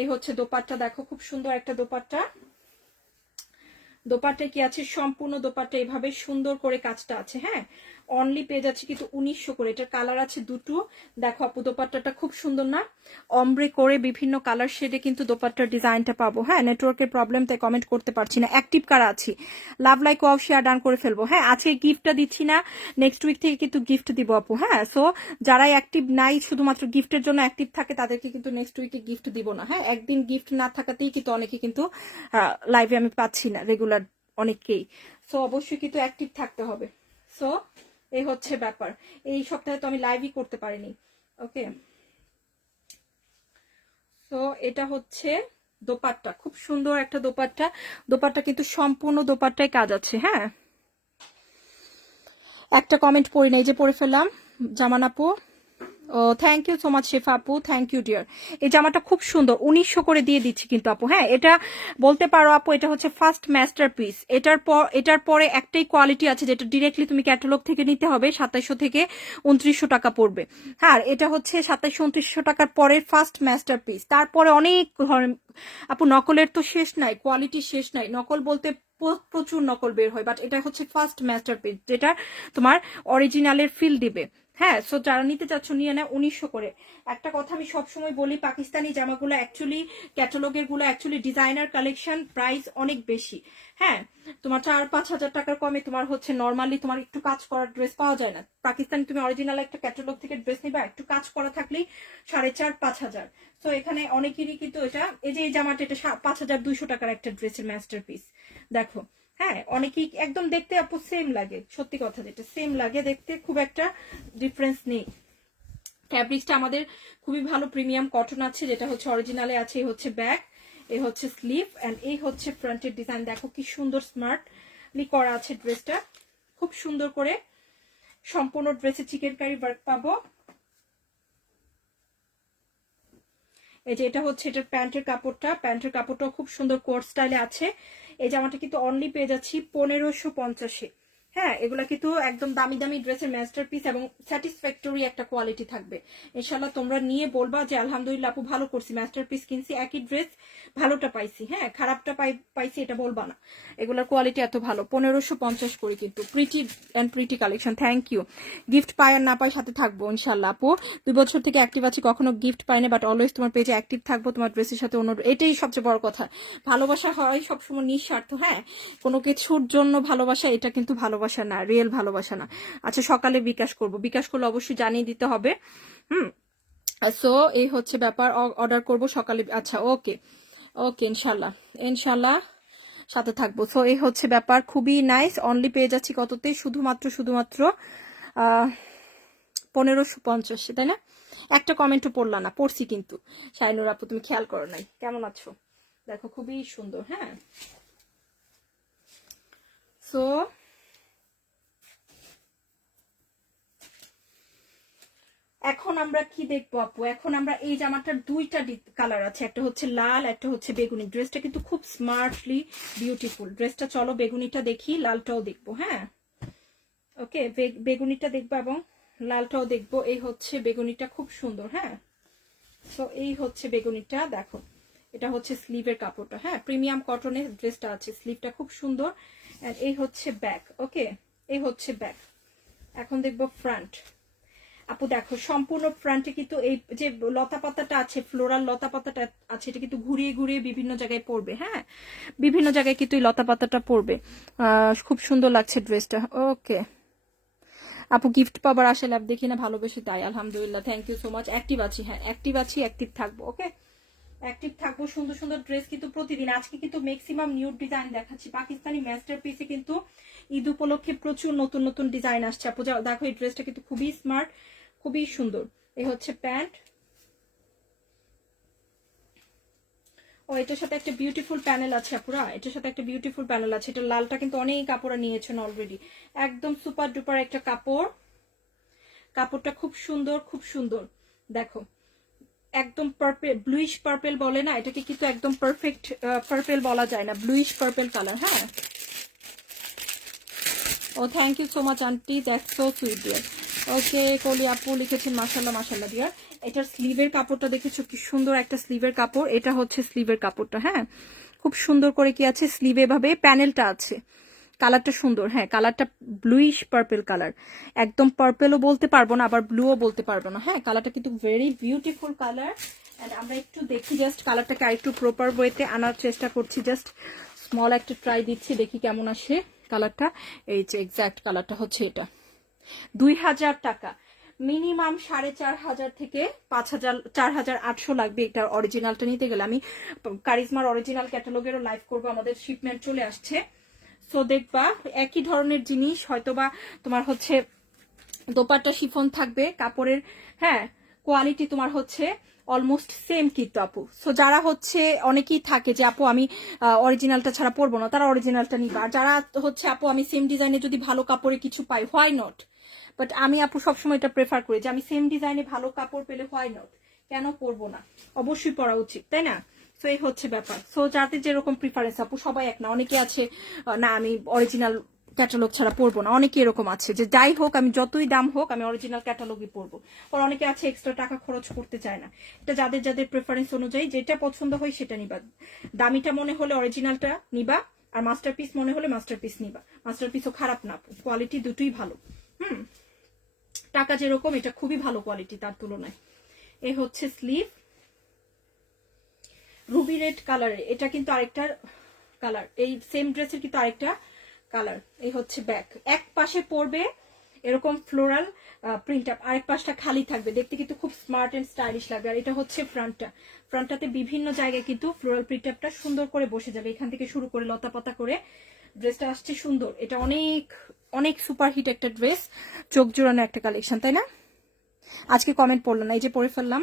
এই হচ্ছে দোপাট্টা, দেখো খুব সুন্দর একটা দোপাট্টা। দোপাট্টা কি আছে, সম্পূর্ণ দোপাট্টা এভাবে সুন্দর করে কাজটা আছে। হ্যাঁ, অনলি পেয়ে যাচ্ছে কিন্তু 1900 করে। এটার কালার আছে দুটো। দেখো আপু দোপাট্টাটা খুব সুন্দর না, অমব্রে করে বিভিন্ন কালার শেডে কিন্তু দোপাট্টার ডিজাইনটা পাবো। হ্যাঁ, নেটওয়ার্কের প্রবলেম তাই কমেন্ট করতে পারছি না। অ্যাক্টিভ কারা আছি, love like wow share done করে ফেলবো। হ্যাঁ, আজকে গিফটটা দিচ্ছি না, নেক্সট উইক থেকে কিন্তু গিফট দিব আপু। হ্যাঁ, সো যারাই অ্যাক্টিভ নাই, শুধুমাত্র গিফটের জন্য অ্যাক্টিভ থাকে, তাদেরকে কিন্তু নেক্সট উইকে গিফট দিব না। হ্যাঁ, একদিন গিফট না থাকাতেই কিন্তু অনেকে কিন্তু লাইভে আমি পাচ্ছি না রেগুলার অনেককেই। সো অবশ্যই কিন্তু অ্যাক্টিভ থাকতে হবে। সো এই হচ্ছে ব্যাপার, এই সপ্তাহে তো আমি লাইভই করতে পারিনি। ওকে, সো এটা হচ্ছে দোপাট্টা, খুব সুন্দর একটা দোপাট্টা। দোপাট্টা কিন্তু সম্পূর্ণ দোপাট্টায় কাজ আছে। হ্যাঁ, একটা কমেন্ট পড়ি নাই, যে পড়ে ফেললাম জামান আপু। ও থ্যাংক ইউ সো মাচ শেফা আপু, থ্যাংক ইউ ডিয়ার। এই জামাটা খুব সুন্দর, 1900 করে দিয়ে দিচ্ছি কিন্তু আপু। হ্যাঁ, এটা বলতে পারো আপু এটা হচ্ছে ফার্স্ট মাস্টার পিস। এটার পরে একটাই কোয়ালিটি আছে যেটা ডিরেক্টলি তুমি ক্যাটালগ থেকে নিতে হবে, 2700 থেকে 2900 টাকা পড়বে। হ্যাঁ, এটা হচ্ছে 2700-2900 টাকার পরের ফার্স্ট মাস্টার পিস। তারপরে অনেক ধরনের আপু, নকলের তো শেষ নাই, কোয়ালিটি শেষ নাই। নকল বলতে প্রচুর নকল বের হয়, বাট এটা হচ্ছে ফার্স্ট মাস্টার পিস, যেটা তোমার অরিজিনালের ফিল দিবে। হ্যাঁ, সো যারা নিতে চাচ্ছ নিয়ে নেয় 1900 করে। একটা কথা আমি সবসময় বলি, পাকিস্তানি জামাগুলো অ্যাকচুয়ালি ক্যাটালগের গুলো অ্যাকচুয়ালি ডিজাইনার কালেকশন, প্রাইস অনেক বেশি। হ্যাঁ, তোমার 4-5 হাজার টাকার কমে তোমার হচ্ছে নর্মালি তোমার একটু কাজ করার ড্রেস পাওয়া যায় না। পাকিস্তানি তুমি অরিজিনাল একটা ক্যাটালগ থেকে ড্রেস নিবা, একটু কাজ করা থাকলেই 4,500-5 হাজার। তো এখানে অনেকেরই কিন্তু এটা, এই যে এই জামাটা, এটা 5200 টাকার একটা ড্রেসের মাস্টার পিস। দেখো, হ্যাঁ অনেকেই একদম দেখতে আপু সেম লাগে, সত্যি কথা যেটা সেম লাগে দেখতে, খুব একটা ডিফারেন্স নেই। ফ্যাব্রিক্সটা আমাদের খুবই ভালো প্রিমিয়াম কটন আছে, যেটা হচ্ছে অরিজিনালে আছে। হচ্ছে ব্যাক, এই হচ্ছে স্লিভ অ্যান্ড এই হচ্ছে ফ্রন্টের ডিজাইন। দেখো কি সুন্দর স্মার্টলি করা আছে ড্রেসটা, খুব সুন্দর করে সম্পূর্ণ ড্রেসে চিকেনকারি ওয়ার্ক পাবো। এই যে এটা হচ্ছে এটার প্যান্টের কাপড়টা, প্যান্টের কাপড়টাও খুব সুন্দর কোট স্টাইলে আছে। এই জামাটা কিন্তু অনলি পেয়ে যাচ্ছি 1550। হ্যাঁ, এগুলা কিন্তু একদম দামি দামি ড্রেসের মাস্টারপিস এবং স্যাটিসফ্যাক্টরি একটা কোয়ালিটি থাকবে। ইনশাল্লাহ তোমরা নিয়ে বলবা যে আলহামদুলিল্লাহ আপু ভালো করছি, মাস্টারপিস কিনছি, একই ড্রেস ভালোটা পাইছি, হ্যাঁ খারাপটা পাইছি এটা বলবা না। এগুলোর কোয়ালিটি এত ভালো। 1550 করে কিন্তু pretty and pretty collection. Thank you. Gift পাই আর না পাই সাথে থাকবো ইনশাল্লাহ আপু। 2 বছর থেকে অ্যাক্টিভ আছি, কখনো গিফট পাইনি, বাট অলওয়েজ তোমার পেজে অ্যাক্টিভ থাকবো, তোমার ড্রেসের সাথে অন্য, এটাই সবচেয়ে বড় কথা। ভালোবাসা হয় সবসময় নিঃস্বার্থ, হ্যাঁ কোনো কিছুর জন্য ভালোবাসা, এটা কিন্তু ভালোবাসা না, রিয়েল ভালোবাসা না। আচ্ছা সকালে বিকাশ করব, বিকাশ করলে অবশ্যই জানিয়ে দিতে হবে। সো এই হচ্ছে ব্যাপার, অর্ডার করব সকালে। আচ্ছা ওকে ওকে, ইনশাল্লাহ ইনশাল্লাহ সাথে থাকবো। সো এই হচ্ছে ব্যাপার, খুবই নাইস। অনলি পেয়ে যাচ্ছি কততে, শুধুমাত্র 1550, তাই না? একটা কমেন্টও পড়লা না, পড়ছি কিন্তু। শাইনুর আপু তুমি খেয়াল করো নাই, কেমন আছো দেখো, খুবই সুন্দর। হ্যাঁ সো এখন আমরা কি দেখবো আপু, এখন আমরা এই জামাটার 2টা কালার আছে, একটা হচ্ছে লাল, একটা হচ্ছে বেগুনি। ড্রেসটা কিন্তু খুব স্মার্টলি বিউটিফুল ড্রেসটা। চলো বেগুনিটা দেখি, লালটাও দেখবো। হ্যাঁ ওকে, বেগুনিটা দেখবো এবং লালটাও দেখবো। এই হচ্ছে বেগুনিটা, খুব সুন্দর। হ্যাঁ তো এই হচ্ছে বেগুনিটা, দেখো এটা হচ্ছে স্লিভের কাপড়টা, হ্যাঁ প্রিমিয়াম কটনের ড্রেসটা আছে, স্লিভটা খুব সুন্দর। এন্ড এই হচ্ছে ব্যাক। ওকে এই হচ্ছে ব্যাক। এখন দেখবো ফ্রন্ট। আপু দেখো সম্পূর্ণ ফ্রন্টে কিন্তু এই যে লতা পাতাটা আছে, ফ্লোরাল লতা পাতাটা আছে, এটা কিন্তু ঘুরিয়ে ঘুরিয়ে বিভিন্ন জায়গায় পড়বে। হ্যাঁ বিভিন্ন জায়গায় কিন্তু এই লতা পাতাটা পড়বে, খুব সুন্দর লাগছে ড্রেসটা। ওকে আপু গিফট পাবার আশা লাভ দেখি না, ভালোবেসে তাই, আলহামদুলিল্লাহ thank you so much. Active আছি, হ্যাঁ অ্যাক্টিভ আছি, অ্যাক্টিভ থাকবো। ওকে অ্যাক্টিভ থাকবো। সুন্দর সুন্দর ড্রেস কিন্তু প্রতিদিন, আজকে কিন্তু ম্যাক্সিমাম নিউ ডিজাইন দেখাচ্ছি। পাকিস্তানি মাস্টারপিসে কিন্তু ঈদ উপলক্ষে প্রচুর নতুন নতুন ডিজাইন আসছে। আপু দেখো এই ড্রেসটা কিন্তু খুবই স্মার্ট, খুবই সুন্দর। এই হচ্ছে প্যান্ট, ও এটার সাথে একটা বিউটিফুল প্যানেল আছে আপুরা, এটার সাথে একটা বিউটিফুল প্যানেল আছে। এটা লালটা কিন্তু অনেক কাপড়া নিয়েছেন অলরেডি, একদম সুপার ডুপার একটা কাপড়। কাপড়টা খুব সুন্দর, খুব সুন্দর। দেখো একদম পার্পেল, ব্লুইশ পার্পেল বলে না এটাকে, কিন্তু একদম পারফেক্ট পার্পেল বলা যায় না, ব্লুইশ পার্পেল কালার। হ্যাঁ ও thank you so much aunty, that's so sweet dear. Okay Koli আপু লিখেছেন মাশাল্লাহ মাশাল্লাহ ডিয়ার। এটার স্লিভের কাপড়টা দেখেছো কি সুন্দর একটা স্লিভের কাপড়, এটা হচ্ছে স্লিভের কাপড়টা। হ্যাঁ খুব সুন্দর করে কি আছে, স্লিভে ভাবে প্যানেলটা আছে, কালারটা সুন্দর। হ্যাঁ কালারটা ব্লুইশ পার্পেল কালার, একদম পার্পেলও বলতে পারবো না আবার ব্লুও বলতে পারবো না। হ্যাঁ কালারটা কিন্তু ভেরি বিউটিফুল কালার। এন্ড আমরা একটু দেখি জাস্ট কালারটাকে আরেকটু প্রপার ওয়েতে আনার চেষ্টা করছি, জাস্ট স্মল একটা ট্রাই দিচ্ছি, দেখি কেমন আসে কালারটা। এই যে এক্সাক্ট কালারটা হচ্ছে এটা। 2000 টাকা মিনিমাম, 4500 থেকে 5000 4800 লাগবে এটা অরিজিনালটা নিতে গেলে। আমি কারিজমার অরিজিনাল ক্যাটালগেরও লাইভ করবো, আমাদের শিপমেন্ট চলে আসছে। সো দেখবা একই ধরনের জিনিস, হয়তোবা তোমার হচ্ছে দোপাট্টা শিফন থাকবে কাপড়ের, হ্যাঁ কোয়ালিটি তোমার হচ্ছে অলমোস্ট সেম কিন্তু আপু। সো যারা হচ্ছে অনেকেই থাকে যে আপু আমি অরিজিনালটা ছাড়া পরবো না, তারা অরিজিনালটা নিবা। আর যারা হচ্ছে আপু আমি সেম ডিজাইনে যদি ভালো কাপড়ে কিছু পাই, হোয়াই নট। বাট আমি আপু সবসময় এটা প্রেফার করি যে আমি সেম ডিজাইনে ভালো কাপড় পেলে হোয়াই নট, কেন পরবো না, অবশ্যই পরা উচিত, তাই না? সো এই হচ্ছে ব্যাপার। সো যাদের যেরকম প্রিফারেন্স আপু, সবাই এক না, অনেকে আছে না আমি অরিজিনাল ক্যাটালগ ছাড়া পরবো না, অনেকে এরকম আছে যে যাই হোক আমি যতই দাম হোক আমি অরিজিনাল ক্যাটালগই পরবো। আর অনেকে আছে এক্সট্রা টাকা খরচ করতে চায় না। এটা যাদের যাদের প্রেফারেন্স অনুযায়ী যেটা পছন্দ হয় সেটা নিবা। দামিটা মনে হলে অরিজিনালটা নিবা, আর মাস্টারপিস মনে হলে মাস্টারপিস নিবা। মাস্টারপিসও খারাপ না, কোয়ালিটি দুটোই ভালো। টাকা যেরকম এটা খুবই ভালো কোয়ালিটি তার তুলনায়। এই হচ্ছে স্লিভ, রুবি রেড কালারে, এটা কিন্তু আরেকটা কালার, এই সেম ড্রেসের কিন্তু আরেকটা কালার। এই হচ্ছে ব্যাক, এক পাশে পড়বে এরকম ফ্লোরাল প্রিন্ট আপ, আরেক পাশটা খালি থাকবে, দেখতে কিন্তু খুব স্মার্ট এন্ড স্টাইলিশ লাগবে। আর এটা হচ্ছে ফ্রন্টটা, ফ্রন্টটাতে বিভিন্ন জায়গায় কিন্তু ফ্লোরাল প্রিন্ট আপটা সুন্দর করে বসে যাবে, এখান থেকে শুরু করে লতা পাতা করে ড্রেসটা আসছে সুন্দর। এটা অনেক অনেক সুপার হিট একটা ড্রেস, চোখ জোড়ানো একটা কালেকশন, তাই না? আজকে কমেন্ট পড়লো না, এই যে পড়ে ফেললাম।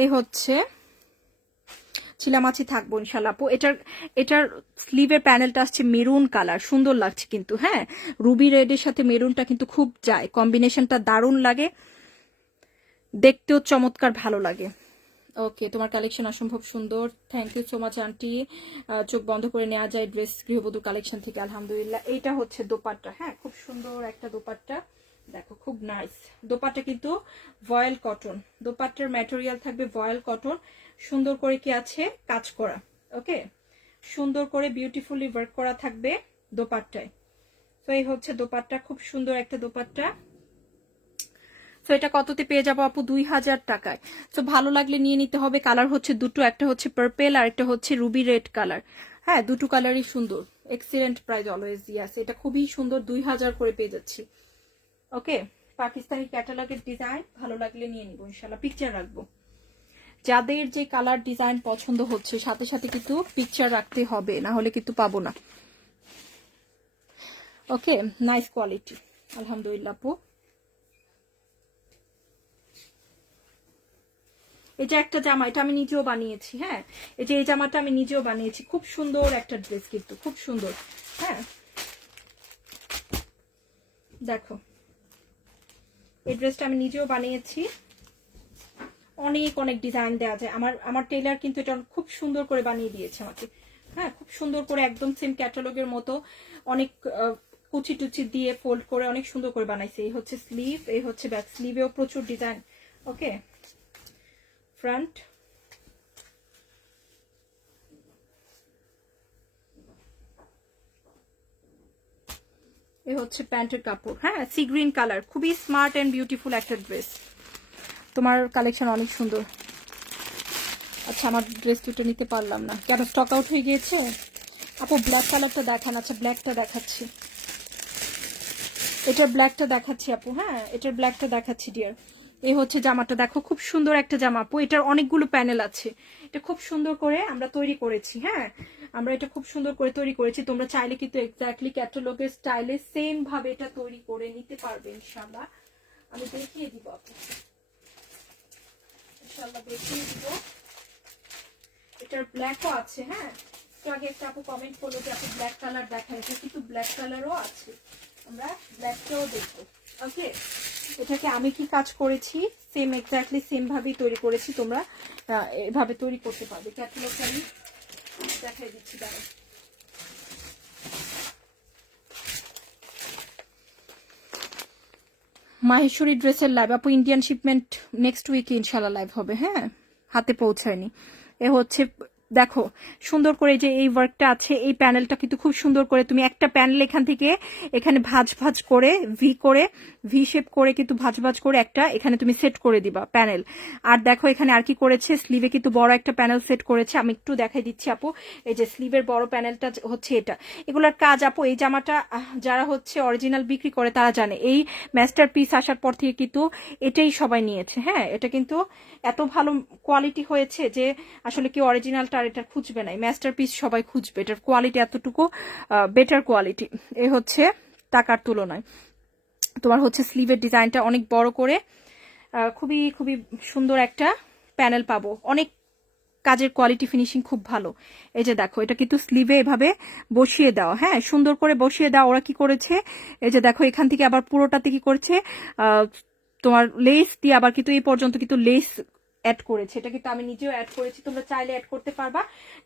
এই হচ্ছে মাছি থাকবো ইনশাল্লাহ আপু। এটার স্লিভের প্যানেলটা আসছে মেরুন কালার, সুন্দর লাগছে কিন্তু, হ্যাঁ রুবি রেডের সাথে মেরুনটা কিন্তু খুব যায়, কম্বিনেশনটা দারুণ লাগে, দেখতেও চমৎকার ভালো লাগে। ওকে, তোমার কালেকশন অসম্ভব সুন্দর, thank you so much aunty. চোখ বন্ধ করে নেওয়া যায় ড্রেস গৃহবধূ কালেকশন থেকে, আলহামদুলিল্লাহ। এইটা হচ্ছে দোপাট্টা, হ্যাঁ খুব সুন্দর একটা দোপাট্টা, দেখো খুব নাইস দোপাট্টা, কিন্তু ভয়েল কটন, দোপাট্টার ম্যাটেরিয়াল থাকবে ভয়েল কটন, সুন্দর করে কি আছে কাজ করা, ওকে সুন্দর করে বিউটিফুলি ওয়ার্ক করা থাকবে দোপাট্টায়। তো এই হচ্ছে দোপাট্টা, খুব সুন্দর একটা দোপাট্টা। তো এটা কততে পেয়ে যাবো আপু? 2000 টাকায়। তো ভালো লাগলে নিয়ে নিতে হবে। কালার হচ্ছে দুটো, একটা হচ্ছে পার্পেল আর একটা হচ্ছে রুবি রেড কালার, হ্যাঁ দুটো কালারই সুন্দর, এক্সিলেন্ট প্রাইস অলওয়েজ ইয়াস, এটা খুবই সুন্দর, 2000 করে পেয়ে যাচ্ছি। ওকে, পাকিস্তানি ক্যাটালগের ডিজাইন, ভালো লাগলে নিয়ে নিবো ইনশাল্লাহ, পিকচার রাখবো। যাদের যে কালার ডিজাইন পছন্দ হচ্ছে সাথে সাথে কিন্তু পিকচার রাখতে হবে, না হলে কিন্তু পাবো না। ওকে, নাইস কোয়ালিটি, আলহামদুলিল্লাহ আপু। এটা একটা জামা, এটা আমি নিজেও বানিয়েছি, হ্যাঁ এই যে এই জামাটা আমি নিজেও বানিয়েছি, খুব সুন্দর একটা ড্রেস কিন্তু, খুব সুন্দর, হ্যাঁ দেখো এই ড্রেসটা আমি নিজেও বানিয়েছি, অনেক অনেক ডিজাইন দেওয়া যায়, আমার টেলার কিন্তু এটা খুব সুন্দর করে বানিয়ে দিয়েছে আমাকে, হ্যাঁ খুব সুন্দর করে একদম সেম ক্যাটালগের মতো, অনেক কুচি টুচি দিয়ে ফোল্ড করে অনেক সুন্দর করে বানাইছে। এই হচ্ছে স্লিভ, এই হচ্ছে ব্যাক, স্লিভেও প্রচুর ডিজাইন। ওকে, ফ্রন্ট, এ হচ্ছে প্যান্টের কাপড়, হ্যাঁ সি গ্রিন কালার, খুবই স্মার্ট এন্ড বিউটিফুল একটা ড্রেস। তোমার কালেকশন অনেক সুন্দর। আচ্ছা, আমার ড্রেস দুটো নিতে পারলাম না কেন, স্টক আউট হয়ে গিয়েছে আপু? ব্ল্যাক কালারটা দেখান। আচ্ছা ব্ল্যাকটা দেখাচ্ছি, এটার ব্ল্যাকটা দেখাচ্ছি আপু, হ্যাঁ এটার ব্ল্যাকটা দেখাচ্ছি ডিয়ার। এই হচ্ছে জামাটা, দেখো খুব সুন্দর একটা জামা আপু, এটার অনেকগুলো প্যানেল আছে, এটা খুব সুন্দর করে আমরা তৈরি করেছি, হ্যাঁ আমরা এটা খুব সুন্দর করে তৈরি করেছি, তোমরা চাইলে কিন্তু এক্স্যাক্টলি ক্যাটালগের স্টাইলে সেম ভাবে এটা তৈরি করে নিতে পারবে ইনশাআল্লাহ। আমি দেখিয়ে দিব আপু, ইনশাআল্লাহ দেখিয়ে দিব। এটার ব্ল্যাকও আছে, হ্যাঁ একটু আগে একটা আপু কমেন্ট করলো যে আপু ব্ল্যাক কালার দেখায়, এটা কিন্তু ব্ল্যাক কালারও আছে, আমরা ব্ল্যাকটাও দেখবো। ওকে, এটাকে আমি কি কাজ করেছি সেম এক্স্যাক্টলি সেম ভাবেই তৈরি করেছি, তোমরা এভাবে তৈরি করতে পারবে। ক্যাটালগটা আমি দেখাই দিচ্ছি, দাঁড়াও। মাহেশ্বরী ড্রেসের লাইভ আপু, ইন্ডিয়ান শিপমেন্ট নেক্সট উইকে ইনশাল্লাহ লাইভ হবে, হ্যাঁ হাতে পৌঁছায়নি। এ হচ্ছে দেখো সুন্দর করে যে এই ওয়ার্কটা আছে, এই প্যানেলটা কিন্তু খুব সুন্দর করে তুমি একটা প্যানেল এখান থেকে এখানে ভাঁজ ভাঁজ করে ভি শেপ করে কিন্তু ভাঁজ ভাঁজ করে একটা এখানে তুমি সেট করে দিবা প্যানেল। আর দেখো এখানে আর কি করেছে, স্লিভে কিন্তু বড় একটা প্যানেল সেট করেছে, আমি একটু দেখাই দিচ্ছি আপু। এই যে স্লিভের বড় প্যানেলটা হচ্ছে এটা, এগুলোর কাজ আপু, এই জামাটা যারা হচ্ছে অরিজিনাল বিক্রি করে তারা জানে, এই মাস্টার পিস আসার পর থেকে কিন্তু এটাই সবাই নিয়েছে, হ্যাঁ এটা কিন্তু এত ভালো কোয়ালিটি হয়েছে যে আসলে কেউ অরিজিনালটা আর এটা খুঁজবে না, মাস্টার পিস সবাই খুঁজবে, এটার কোয়ালিটি এতটুকু বেটার কোয়ালিটি, এ হচ্ছে টাকার তুলনায়। তোমার হচ্ছে স্লিভের ডিজাইনটা অনেক বড় করে, খুবই খুবই সুন্দর একটা প্যানেল পাবো, অনেক কাজের কোয়ালিটি ফিনিশিং খুব ভালো। এই যে দেখো এটা কিন্তু স্লিভে এভাবে বসিয়ে দেওয়া, হ্যাঁ সুন্দর করে বসিয়ে দেওয়া। ওরা কি করেছে, এই যে দেখো এখান থেকে আবার পুরোটাতে কি করেছে, তোমার লেস দিয়ে আবার কিন্তু এই পর্যন্ত কিন্তু লেস অ্যাড করেছে, এটা কিন্তু আমি নিজেও অ্যাড করেছি, তোমরা চাইলে অ্যাড করতে পারবা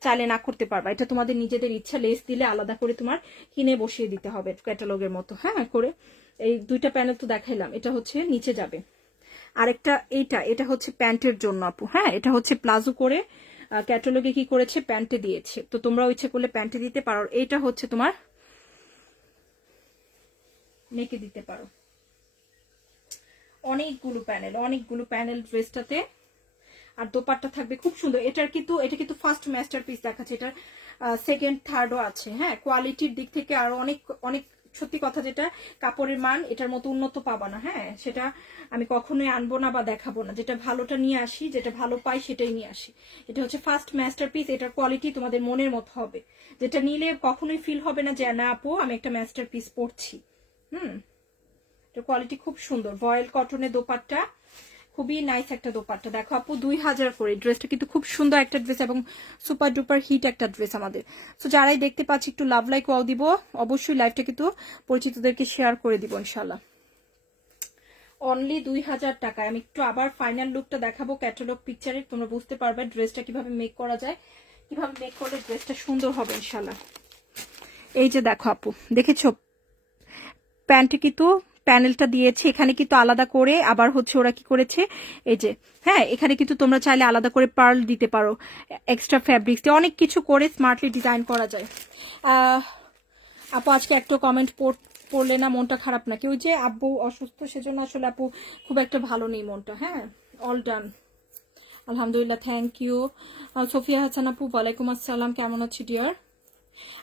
চাইলে না করতে পারবা, এটা তোমাদের নিজেদের ইচ্ছা। লেস দিলে আলাদা করে তোমার কিনে বসিয়ে দিতে হবে ক্যাটালগের মতো, হ্যাঁ করে। এই দুইটা প্যানেল তো দেখাইলাম, এটা হচ্ছে নিচে যাবে। আরেকটা এটা হচ্ছে প্যান্টের জন্য আপু, হ্যাঁ এটা হচ্ছে প্লাজো করে ক্যাটালগে কি করেছে প্যান্টে দিয়েছে, তো তোমরা ইচ্ছে করলে প্যান্টে দিতে পারো, এইটা হচ্ছে তোমার নেকে দিতে পারো। অনেকগুলো প্যানেল ড্রেসটাতে, আর দোপাট্টা থাকবে খুব সুন্দর। এটা কিন্তু ফার্স্ট মাস্টারপিস দেখাচ্ছে, এটার সেকেন্ড থার্ডও আছে, হ্যাঁ কোয়ালিটির দিক থেকে আরো অনেক অনেক, সত্যি কথা যেটা কাপড়ের মান এটার মতো উন্নত পাবা না, হ্যাঁ সেটা আমি কখনোই আনবো না বা দেখাবো না, যেটা ভালোটা নিয়ে আসি, যেটা ভালো পাই সেটাই নিয়ে আসি। এটা হচ্ছে ফার্স্ট মাস্টারপিস, এটার কোয়ালিটি তোমাদের মনের মতো হবে, যেটা নিলে কখনোই ফিল হবে না যে না আপু আমি একটা মাস্টারপিস পরছি। এটার কোয়ালিটি খুব সুন্দর, ভয়েল কটনের দোপাট্টা, খুবই নাইস একটা দোপাট্টা। দেখো আপু 2000 করে, ড্রেসটা কিন্তু খুব সুন্দর একটা ড্রেস এবং সুপার ডুপার হিট একটা ড্রেস আমাদের। তো যারাই দেখতে পাচ্ছি একটু লাভ লাইক ওয়াও দিব, অবশ্যই লাইভটা কিন্তু পরিচিতদেরকে শেয়ার করে দিব ইনশাল্লাহ। অনলি 2000 টাকায়। আমি একটু আবার ফাইনাল লুকটা দেখাবো ক্যাটালগ পিকচারে, তোমরা বুঝতে পারবে ড্রেসটা কিভাবে মেক করা যায়, কিভাবে মেক করলে ড্রেসটা সুন্দর হবে ইনশাল্লাহ। এই যে দেখো আপু, দেখেছো প্যান্টে কিন্তু প্যানেলটা দিয়েছে, এখানে কিন্তু আলাদা করে আবার হচ্ছে ওরা কি করেছে, এই যে হ্যাঁ এখানে কিন্তু তোমরা চাইলে আলাদা করে পার্ল দিতে পারো, এক্সট্রা ফ্যাব্রিক্স দিয়ে অনেক কিছু করে স্মার্টলি ডিজাইন করা যায়। আপু আজকে একটু কমেন্ট পড়লে না মনটা খারাপ নাকি? ওই যে আব্বু অসুস্থ, সেজন্য আসলে আপু খুব একটা ভালো নেই মনটা। হ্যাঁ অল ডান আলহামদুলিল্লাহ, থ্যাংক ইউ। সোফিয়া হাসান আপু ওয়ালাইকুম আসসালাম, কেমন আছি ডিয়ার?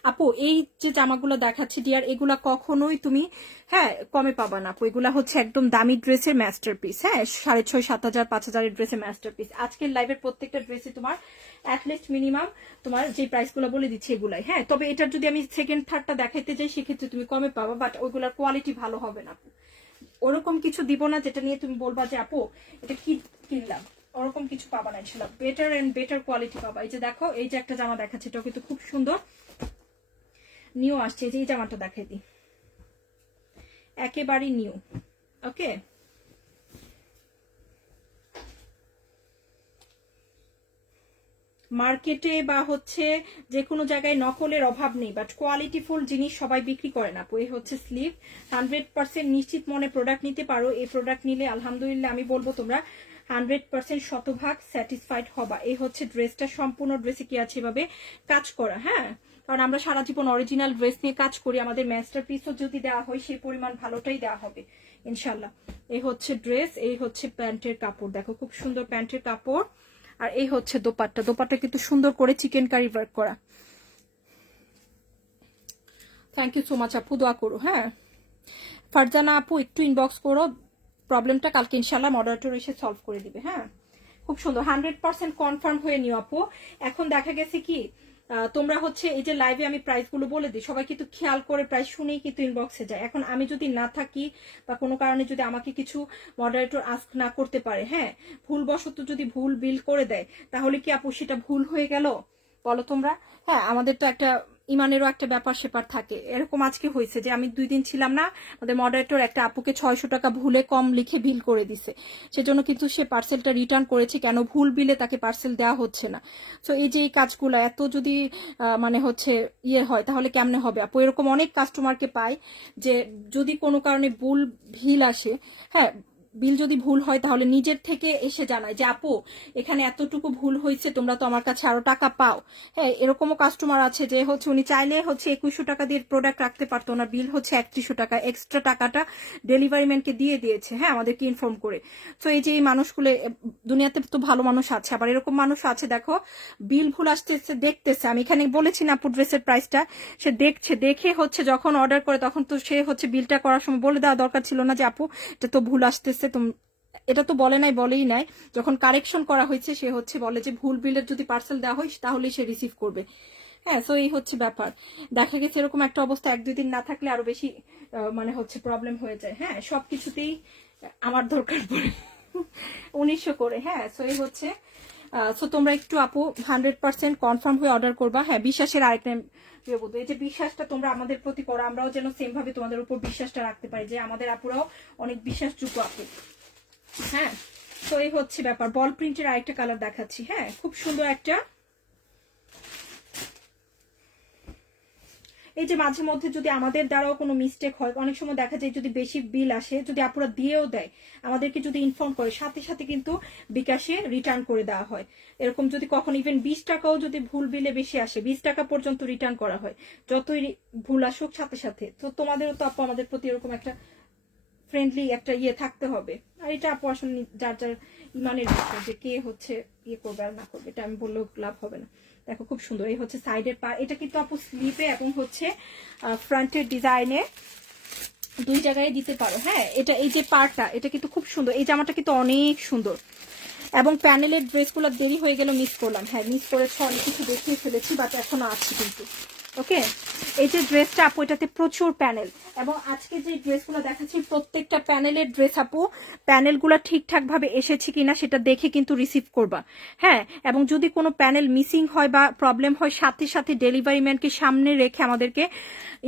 আপু এই যে জামাগুলো দেখাচ্ছি ডিয়ার, এগুলা কখনোই তুমি হ্যাঁ কমে পাবা না আপু, এগুলা হচ্ছে একদম দামি ড্রেসের মাস্টারপিস। হ্যাঁ 6,500, 7,000, 5,000 ড্রেসের মাস্টারপিস। আজকের লাইভের প্রত্যেকটা ড্রেসে তোমার অ্যাটলিস্ট মিনিমাম তোমার যে প্রাইসগুলো বলে দিচ্ছি এগুলাই। হ্যাঁ তবে এটার যদি আমি সেকেন্ড থার্ডটা দেখাইতে যাই সেক্ষেত্রে তুমি কমে পাবা, বাট ওইগুলার কোয়ালিটি ভালো হবে না আপু। ওরকম কিছু দিব না যেটা নিয়ে তুমি বলবা যে আপু এটা কি কিনলাম, ওরকম কিছু পাবা না ইনশাল্লাহ। বেটার এন্ড বেটার কোয়ালিটি পাবা। এই যে দেখো এই যে একটা জামা দেখাচ্ছে, এটা কিন্তু খুব সুন্দর নিউ আসছে, যে এই জামাটা দেখাই দিই, একেবারেই নিউ। ওকে মার্কেটে বা হচ্ছে যে কোনো জায়গায় নকলের অভাব নেই, বাট কোয়ালিটিফুল জিনিস সবাই বিক্রি করে না। এই হচ্ছে স্লিভ, 100% নিশ্চিত মনে প্রোডাক্ট নিতে পারো। এই প্রোডাক্ট নিলে আলহামদুলিল্লাহ আমি বলবো তোমরা 100% শতভাগ স্যাটিসফাইড হবা। এই হচ্ছে ড্রেসটা, সম্পূর্ণ ড্রেসে কি আছে এভাবে কাজ করা। হ্যাঁ কারণ আমরা সারা জীবন অরিজিনাল ড্রেস নিয়ে কাজ করি, আমাদের মাস্টারপিসও যদি দেওয়া হয় সেই পরিমাণ ভালোটাই দেওয়া হবে ইনশাল্লাহ। এই হচ্ছে ড্রেস, এই হচ্ছে প্যান্টের কাপড়, দেখো খুব সুন্দর প্যান্টের কাপড়। আর এই হচ্ছে দোপাট্টা, দোপাট্টা কিন্তু সুন্দর করে চিকেন কারি ওয়ার্ক করা। থ্যাংক ইউ সো মাচ আপু, দোয়া করো। হ্যাঁ ফারজানা আপু একটু ইনবক্স করো, প্রবলেমটা কালকে ইনশাল্লাহ মডারেটর এসে সলভ করে দিবে। হ্যাঁ খুব সুন্দর 100% কনফার্ম হয়ে নিও আপু। এখন দেখা গেছে কি তোমরা হচ্ছে এই যে লাইভে আমি প্রাইসগুলো বলে দিই, সবাই কিন্তু খেয়াল করে প্রাইস শুনেই কিন্তু ইনবক্সে যায়। এখন আমি যদি না থাকি বা কোনো কারণে যদি আমাকে কিছু মডারেটর আস্ক না করতে পারে, হ্যাঁ ভুলবশত যদি ভুল বিল করে দেয়, তাহলে কি আপু সেটা ভুল হয়ে গেল বলো তোমরা? হ্যাঁ আমাদের তো একটা ইমানেরও একটা ব্যাপার সেপার থাকে। এরকম আজকে হয়েছে যে আমি 2 দিন ছিলাম না, আমাদের মডারেটর একটা আপুকে 600 টাকা ভুলে কম লিখে বিল করে দিছে, সেজন্য কিন্তু সে পার্সেলটা রিটার্ন করেছে, কেন ভুল বিলে তাকে পার্সেল দেওয়া হচ্ছে না। তো এই যে এই কাজগুলো এত যদি মানে হচ্ছে ইয়ে হয় তাহলে কেমনে হবে আপু? এরকম অনেক কাস্টমারকে পাই যে যদি কোনো কারণে ভুল ভিল আসে, হ্যাঁ বিল যদি ভুল হয় তাহলে নিজের থেকে এসে জানায় যে আপু এখানে এতটুকু ভুল হয়েছে, তোমরা তো আমার কাছে আরো টাকা পাও। হ্যাঁ এরকমও কাস্টমার আছে যে হচ্ছে উনি চাইলে হচ্ছে 2100 টাকা দিয়ে প্রোডাক্ট রাখতে পারতো, ওনার বিল হচ্ছে 3100 টাকা, এক্সট্রা টাকাটা ডেলিভারি ম্যানকে দিয়ে দিয়েছে, হ্যাঁ আমাদেরকে ইনফর্ম করে। তো এই যে এই মানুষগুলো দুনিয়াতে তো ভালো মানুষ আছে, আবার এরকম মানুষ আছে দেখো বিল ভুল আসতেছে দেখতেছে, আমি এখানে বলেছি না আপু ড্রেসের প্রাইসটা, সে দেখছে, দেখে হচ্ছে যখন অর্ডার করে তখন তো সে হচ্ছে বিলটা করার সময় বলে দেওয়া দরকার ছিল না যে আপু এটা তো ভুল আসতেছে, এটা তো বলে নাই, বলেই নাই। যখন কারেকশন করা হয়েছে সে হচ্ছে বলে যে ভুল বিলের যদি পার্সেল দেওয়া হয় তাহলেই সে রিসিভ করবে। হ্যাঁ তো এই হচ্ছে ব্যাপার। দেখা গেছে এরকম একটা অবস্থা 1-2 দিন না থাকলে আরো বেশি মানে হচ্ছে প্রবলেম হয়ে যায়। হ্যাঁ সবকিছুতেই আমার দরকার পড়ে 1900 করে। হ্যাঁ সো এই হচ্ছে সো তোমরা একটু আপু 100% কনফার্ম হয়ে অর্ডার করবা। হ্যাঁ বিশ্বাসের আরেকটা বলবো, এই যে বিশ্বাসটা তোমরা আমাদের প্রতি করো, আমরাও যেন সেম ভাবে তোমাদের উপর বিশ্বাসটা রাখতে পারি যে আমাদের আপুরাও অনেক বিশ্বাসযোগ্য আপু। হ্যাঁ তো এই হচ্ছে ব্যাপার। বল প্রিন্টের আরেকটা কালার দেখাচ্ছি। হ্যাঁ খুব সুন্দর একটা, এই যে মাঝে মধ্যে যদি আমাদের দ্বারাও কোনো মিস্টেক হয়, অনেক সময় দেখা যায় যদি বেশি বিল আসে, যদি আপুরা দিয়েও দেয় আমাদেরকে যদি ইনফর্ম করে, সাথে সাথে কিন্তু বিকাশে রিটার্ন করে দেওয়া হয়। এরকম যদি কখন ইভেন 20 টাকাও যদি ভুল বিলে বেশি আসে 20 টাকা পর্যন্ত রিটার্ন করা হয়, যতই ভুল আসুক সাথে সাথে। তো তোমাদেরও তো আপু আমাদের প্রতি এরকম একটা ফ্রেন্ডলি একটা ইয়ে থাকতে হবে। আর এটা আপু আসলে যার যার ইমানের বিষয় যে কে হচ্ছে ইয়ে করবে আর না করবে, এটা আমি বললেও লাভ হবে না। দেখো খুব সুন্দর, এই হচ্ছে সাইডের পা, এটা কিন্তু আপু স্লিপে এবং হচ্ছে ফ্রন্টের ডিজাইনে 2 জায়গায় দিতে পারো। হ্যাঁ এটা এই যে পার্টটা এটা কিন্তু খুব সুন্দর, এই জামাটা কিন্তু অনেক সুন্দর। এবং প্যানেলের ড্রেসগুলো দেরি হয়ে গেল, মিস করলাম। হ্যাঁ মিস করেছ, অনেক কিছু দেখিয়ে ফেলেছি, বাট এখনো আছে কিন্তু। ওকে, এই যে ড্রেসটা আপু, এটাতে প্রচুর প্যানেল, এবং আজকে যে ড্রেসগুলো দেখাচ্ছি প্রত্যেকটা প্যানেলের ড্রেস আপু, প্যানেলগুলো ঠিকঠাক ভাবে এসেছে কিনা সেটা দেখে কিন্তু রিসিভ করবা। হ্যাঁ, এবং যদি কোনো প্যানেল মিসিং হয় বা প্রবলেম হয়, সাথে সাথে ডেলিভারি ম্যানকে সামনে রেখে আমাদেরকে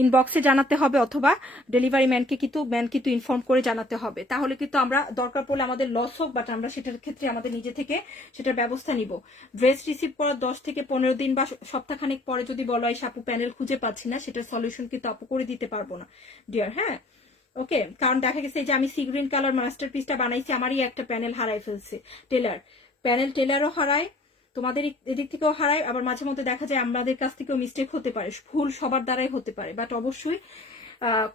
ইনবক্সে জানাতে হবে, অথবা ডেলিভারি ম্যানকে কিন্তু ইনফর্ম করে জানাতে হবে। তাহলে কিন্তু আমরা দরকার পড়লে আমাদের লস হোক, বাট আমরা সেটার ক্ষেত্রে আমাদের নিজে থেকে সেটার ব্যবস্থা নিব। ড্রেস রিসিভ করার 10 থেকে 15 দিন বা সপ্তাহখানেক পরে যদি বলো এই আপু প্যানেল খুঁজে পাচ্ছি না, সেটার সলিউশন কিন্তু আপু করে দিতে পারবো না ডিয়ার। হ্যাঁ, ওকে, কারণ দেখা গেছে যে আমি সি গ্রিন কালার মাস্টারপিসটা বানাইছি, আমারই একটা প্যানেল হারাই ফেলছে টেলারও হারায়, তোমাদের এদিক থেকেও হারায়, আবার মাঝে মধ্যে দেখা যায় আমাদের কাছ থেকেও মিস্টেক হতে পারে, ভুল সবার দ্বারাই হতে পারে, বাট অবশ্যই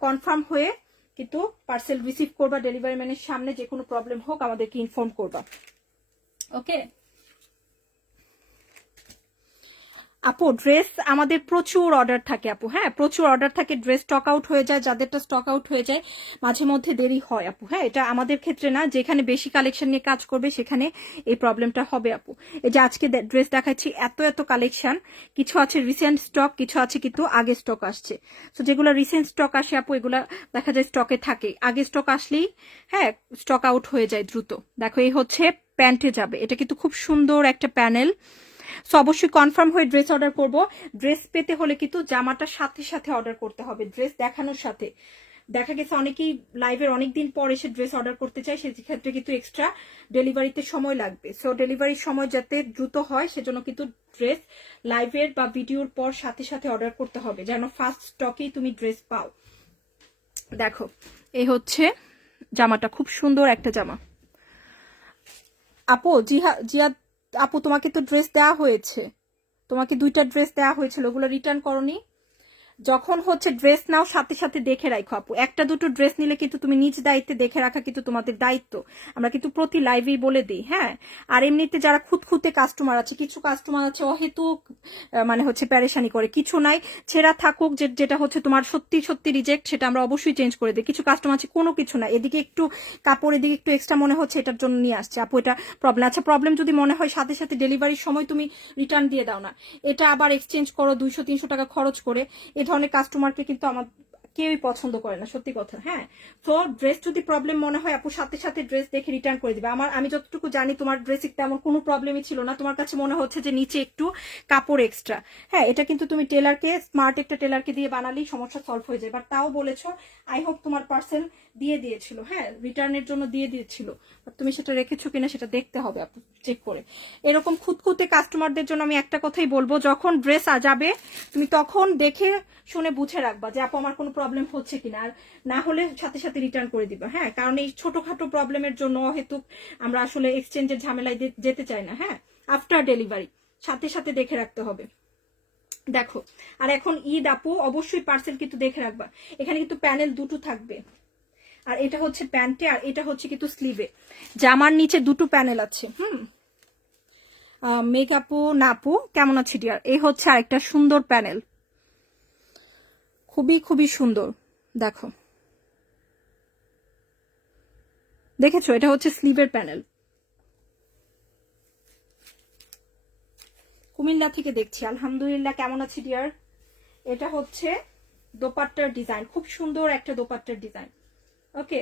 কনফার্ম হয়ে কিন্তু পার্সেল রিসিভ করবা, ডেলিভারি ম্যানের সামনে যে কোনো প্রবলেম হোক আমাদেরকে ইনফর্ম করবা। ওকে আপু, ড্রেস আমাদের প্রচুর অর্ডার থাকে আপু, হ্যাঁ প্রচুর অর্ডার থাকে, ড্রেস স্টক আউট হয়ে যায়, যাদেরটা স্টক আউট হয়ে যায় মাঝে মধ্যে দেরি হয় আপু। হ্যাঁ, এটা আমাদের ক্ষেত্রে না, যেখানে বেশি কালেকশন নিয়ে কাজ করবে সেখানে এই প্রবলেমটা হবে আপু। এই যে আজকে ড্রেস দেখাচ্ছি, এত এত কালেকশন, কিছু আছে রিসেন্ট স্টক, কিছু আছে কিন্তু আগে স্টক আসছে। তো যেগুলো রিসেন্ট স্টক আসে আপু, এগুলা দেখা যায় স্টকে থাকে, আগে স্টক আসলেই হ্যাঁ স্টক আউট হয়ে যায় দ্রুত। দেখো, এই হচ্ছে প্যান্টে যাবে, এটা কিন্তু খুব সুন্দর একটা প্যানেল। সো অবশ্যই কনফার্ম হয়ে ড্রেস অর্ডার করব। ড্রেস পেতে হলে কিন্তু জামাটার সাথে সাথে অর্ডার করতে হবে, ড্রেস দেখানোর সাথে। দেখা গেছে অনেকেই লাইভের অনেকদিন পর এসে ড্রেস অর্ডার করতে চায়, সেক্ষেত্রে কিন্তু এক্সট্রা ডেলিভারিতে সময় লাগবে। সো ডেলিভারির সময় যাতে দ্রুত হয় সেজন্য কিন্তু ড্রেস লাইভের বা ভিডিওর পর সাথে সাথে অর্ডার করতে হবে, যেন ফার্স্ট স্টকেই তুমি ড্রেস পাও। দেখো, এই হচ্ছে জামাটা, খুব সুন্দর একটা জামা। আপু জিয়া আপু, তোমাকে তো ড্রেস দেওয়া হয়েছে, তোমাকে 2টা ড্রেস দেওয়া হয়েছিল, ওগুলো রিটার্ন করনি। যখন হচ্ছে ড্রেস নাও সাথে সাথে দেখে রাখো আপু, একটা দুটো ড্রেস নিলে কিন্তু তুমি নিজ দায়িত্বে দেখে রাখা কিন্তু তোমাদের দায়িত্ব, আমরা কিন্তু প্রতি লাইভেই বলে দিই। হ্যাঁ, আর এমনিতে যারা খুঁতখুঁতে কাস্টমার আছে, কিছু কাস্টমার আছে অহেতুক মানে হচ্ছে প্যারেশানি করে, কিছু নাই ছেঁড়া থাকুক, যেটা হচ্ছে তোমার সত্যি সত্যি রিজেক্ট, সেটা আমরা অবশ্যই চেঞ্জ করে দিই। কিছু কাস্টমার আছে কোনো কিছু না, এদিকে একটু কাপড়, এদিকে একটু এক্সট্রা মনে হচ্ছে, এটার জন্য নিয়ে আসছে আপু, এটা প্রবলেম। আচ্ছা, প্রবলেম যদি মনে হয় সাথে সাথে ডেলিভারির সময় তুমি রিটার্ন দিয়ে দাও না, এটা আবার এক্সচেঞ্জ করো 200-300 টাকা খরচ করে, এ ধরনের কাস্টমারকে কিন্তু আমার কেউই পছন্দ করে না, সত্যি কথা। হ্যাঁ, তো ড্রেস যদি প্রবলেম মনে হয় আপু, সাথে সাথে ড্রেস দেখে রিটার্ন করে দিবে। আমি যতটুকু জানি তোমার ড্রেসে তেমন কোনো প্রবলেমই ছিল না, তোমার কাছে মনে হচ্ছে যে নিচে একটু কাপড় এক্সট্রা। হ্যাঁ, এটা কিন্তু তুমি টেলারকে, স্মার্ট একটা টেলারকে দিয়ে বানালেই সমস্যা সলভ হয়ে যায়। বাট তাও বলেছো, আই হোপ তোমার পার্সেল দিয়ে দিয়েছিল, হ্যাঁ রিটার্নের জন্য দিয়ে দিয়েছিল, তুমি সেটা রেখেছো কিনা সেটা দেখতে হবে আপু, চেক করে। এরকম খুঁতখুঁতে কাস্টমারদের জন্য আমি একটা কথাই বলবো, যখন ড্রেস যাবে তুমি তখন দেখে শুনে বুঝে রাখবা যে আপু আমার কোনো প্রবলেম হচ্ছে কিনা, আর না হলে সাথে সাথে রিটার্ন করে দিবা। হ্যাঁ, কারণ এই ছোটখাটো প্রবলেমের জন্য অহেতুক আমরা আসলে এক্সচেঞ্জের ঝামেলায় যেতে চাই না। হ্যাঁ, আফটার ডেলিভারি সাথে সাথে দেখে রাখতে হবে। দেখো, আর এখন ঈদ আপু, অবশ্যই পার্সেল কিন্তু দেখে রাখবা, এখানে কিন্তু প্যানেল দুটো থাকবে, আর এটা হচ্ছে প্যান্টে, আর এটা হচ্ছে কিন্তু স্লিভে। জামার নিচে দুটো প্যানেল আছে। মেক আপু নাপু কেমন আছে ডিয়ার, এই হচ্ছে আরেকটা সুন্দর প্যানেল, খুবই খুবই সুন্দর। দেখো, দেখেছো, এটা হচ্ছে স্লিভের প্যানেল, কুমিল্লা থেকে দেখছি। আলহামদুলিল্লাহ, কেমন আছি ডিয়ার। এটা হচ্ছে দোপাট্টার ডিজাইন, খুব সুন্দর একটা দোপাট্টার ডিজাইন। ওকে,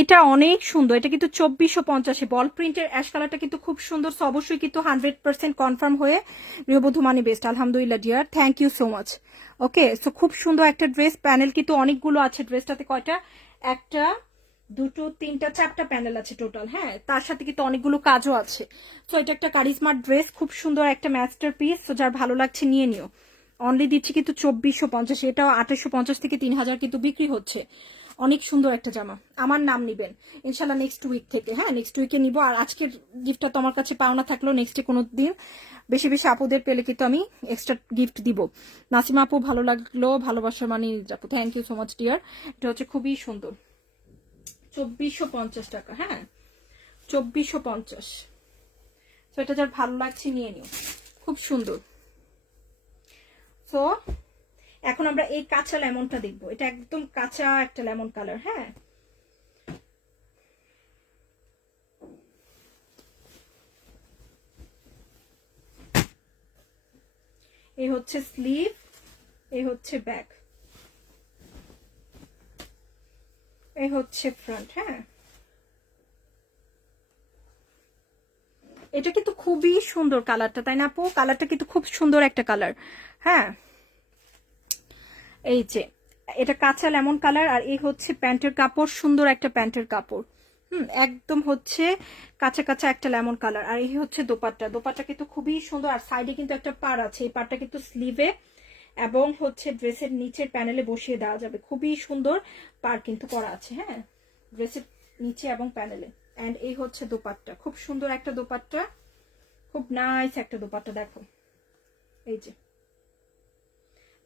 এটা অনেক সুন্দর, এটা কিন্তু 2450 বল প্রিন্টের অ্যাশ কালারটা কিন্তু খুব সুন্দর। অবশ্যই কিন্তু 100% কনফার্ম হয়ে গৃহবধূ মানি বেস্ট। আলহামদুলিল্লাহ dear, thank you so much. Okay, so খুব সুন্দর একটা ড্রেস, প্যানেল কিন্তু অনেকগুলো আছে ড্রেসটাতে। কয়টা? একটা, দুটো, তিনটা, চারটা প্যানেল আছে টোটাল। হ্যাঁ, তার সাথে কিন্তু অনেকগুলো কাজও আছে। তো এটা একটা কারিজমার ড্রেস, খুব সুন্দর একটা মাস্টার পিস। তো যার ভালো লাগছে নিয়ে নিও। অনলি দিচ্ছি কিন্তু 2450, এটাও 2850 থেকে 3000 কিন্তু বিক্রি হচ্ছে। অনেক সুন্দর একটা জামা, আমার নাম নিবেন ইনশাল্লাহ নেক্সট উইক থেকে। হ্যাঁ, নেক্সট উইকে নিব। আর আজকের গিফটটা তো আমার কাছে পাওনা থাকলো, নেক্সটে কোনো দিন বেশি বেশি আপুদের পেলে কিন্তু আমি এক্সট্রা গিফট দিব। নাসিমা আপু, ভালো লাগলো, ভালোবাসার মানে আপু, thank you so much dear. এটা হচ্ছে খুবই সুন্দর, 2450 টাকা। হ্যাঁ, 2450। তো এটা যার ভালো লাগছে নিয়ে নিও, খুব সুন্দর। তো এখন আমরা এই কাঁচা লেমনটা দেখবো, এটা একদম কাঁচা একটা লেমন কালার। হ্যাঁ, এই হচ্ছে স্লিভ, এই হচ্ছে ব্যাক, এই হচ্ছে ফ্রন্ট। হ্যাঁ, এটা কিন্তু খুবই সুন্দর কালারটা, তাই না আপু? কালারটা কিন্তু খুব সুন্দর একটা কালার। হ্যাঁ, এই যে এটা কাঁচা লেমন কালার, আর এই হচ্ছে প্যান্টের কাপড়, সুন্দর একটা প্যান্টের কাপড়। একদম হচ্ছে কাঁচা কাঁচা একটা লেমন কালার। আর এই হচ্ছে দোপাট্টা, দোপাট্টা কিন্তু খুবই সুন্দর। আর সাইডে কিন্তু একটা পাড় আছে, এই পাড়টা কিন্তু স্লিভে এবং হচ্ছে ড্রেসের নিচের প্যানেলে বসিয়ে দেওয়া যাবে। খুবই সুন্দর পাড় কিন্তু করা আছে। হ্যাঁ, ড্রেসের নিচে এবং প্যানেলে। অ্যান্ড এই হচ্ছে দোপাট্টা, খুব সুন্দর একটা দোপাট্টা, খুব নাইস একটা দোপাট্টা। দেখো এই যে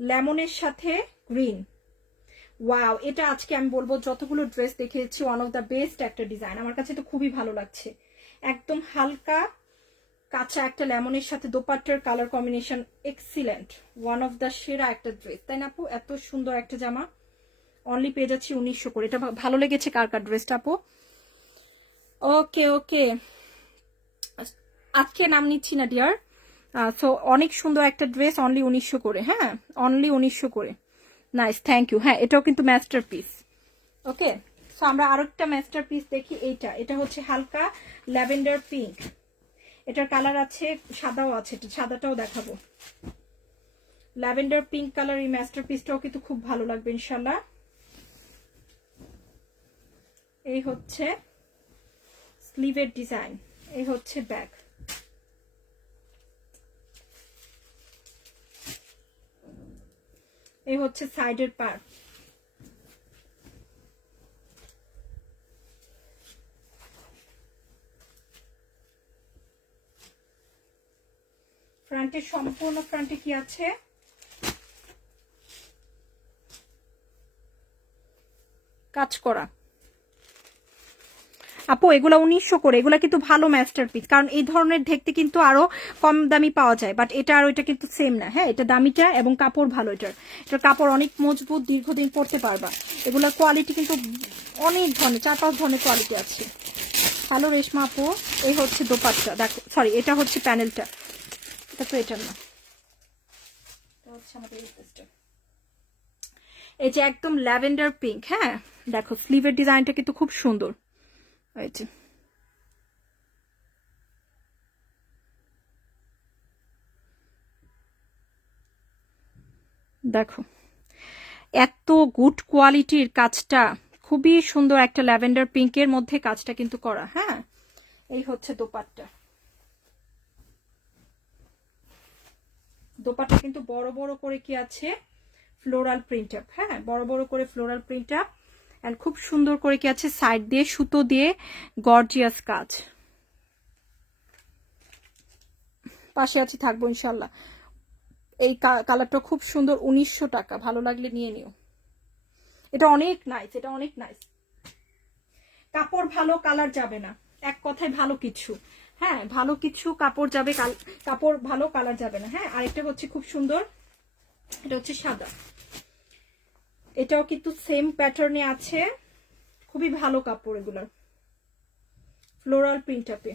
লেমনের সাথে গ্রিন, ওয়াও! এটা আজকে আমি বলবো যতগুলো ড্রেস দেখিয়েছি ওয়ান অফ দ্য বেস্ট একটা ডিজাইন, আমার কাছে তো খুবই ভালো লাগছে। একদম হালকা কাঁচা একটা লেমনের সাথে দোপাট্টার colour combination excellent, one of the সেরা একটা ড্রেস, তাই না আপু? এত সুন্দর একটা জামা অনলি পেয়ে যাচ্ছি 1900 করে। এটা ভালো লেগেছে কার কার ড্রেসটা আপু? ওকে ওকে, আজকে নাম নিচ্ছি না ডিয়ার। সো অনেক সুন্দর একটা ড্রেস, অনলি 1900 করে। হ্যাঁ, অনলি 1900 করে। Nice, thank you. হ্যাঁ, এটাও কিন্তু মাস্টার পিস। ওকে, সো আমরা আরেকটা মাস্টার পিস দেখি। এটা হচ্ছে হালকা ল্যাভেন্ডার পিঙ্ক, এটার কালার আছে, সাদাও আছে, সাদাটাও দেখাবো। ল্যাভেন্ডার পিঙ্ক কালার এই মাস্টার পিসটাও কিন্তু খুব ভালো লাগবে ইনশাল্লাহ। এই হচ্ছে স্লিভের ডিজাইন, এই হচ্ছে ব্যাক। এই হচ্ছে সাইডের পার্ট। ফ্রন্টে, সম্পূর্ণ ফ্রন্টে কি আছে? কাজ করা। আপু এগুলা 1900 করে, এগুলা কিন্তু ভালো মাস্টারপিস, কারণ এই ধরনের দেখতে কিন্তু আরো কম দামি পাওয়া যায়, বাট এটা আর ওইটা কিন্তু সেম না। হ্যাঁ, এটা দামিটা এবং কাপড় ভালো, এটার কাপড় অনেক মজবুত, দীর্ঘদিন পরতে পারবা। এগুলার কোয়ালিটি কিন্তু অনেক ধরনের, 4-5 ধরনের কোয়ালিটি আছে। হ্যালো রেশমা আপু, এই হচ্ছে দোপাট্টা, দেখো, সরি এটা হচ্ছে প্যানেলটা, এটা তো এটা না, এটা হচ্ছে আমাদের এই পিসটা। এই যে একদম ল্যাভেন্ডার পিঙ্ক। হ্যাঁ, দেখো স্লিভের ডিজাইনটা কিন্তু খুব সুন্দর। এই যে দেখো এত গুড কোয়ালিটির কাজটা, খুবই সুন্দর একটা ল্যাভেন্ডার পিঙ্কের মধ্যে কাজটা কিন্তু করা। হ্যাঁ, এই হচ্ছে দোপাট্টা, দোপাট্টা কিন্তু বড় বড় করে কি আছে, ফ্লোরাল প্রিন্ট আপ। হ্যাঁ, বড় বড় করে ফ্লোরাল প্রিন্ট আপ, এন্ড খুব সুন্দর করে কি আছে, সাইড দিয়ে সুতো দিয়ে গর্জিয়াস কাজ। পাশে আছে, থাকবো ইনশাল্লাহ। এই কালারটা খুব সুন্দর, 1900 টাকা, ভালো লাগলে নিয়ে নিও। এটা অনেক নাইস, এটা অনেক নাইস। কাপড় ভালো, কালার যাবে না, এক কথায় ভালো কিছু। হ্যাঁ, ভালো কিছু কাপড় যাবে, কাপড় ভালো, কালার যাবে না। হ্যাঁ, আরেকটা হচ্ছে খুব সুন্দর, এটা হচ্ছে সাদা, এটাও কিন্তু সেম প্যাটার্নে আছে, খুবই ভালো কাপড় এগুলার, ফ্লোরাল প্রিন্ট আপে।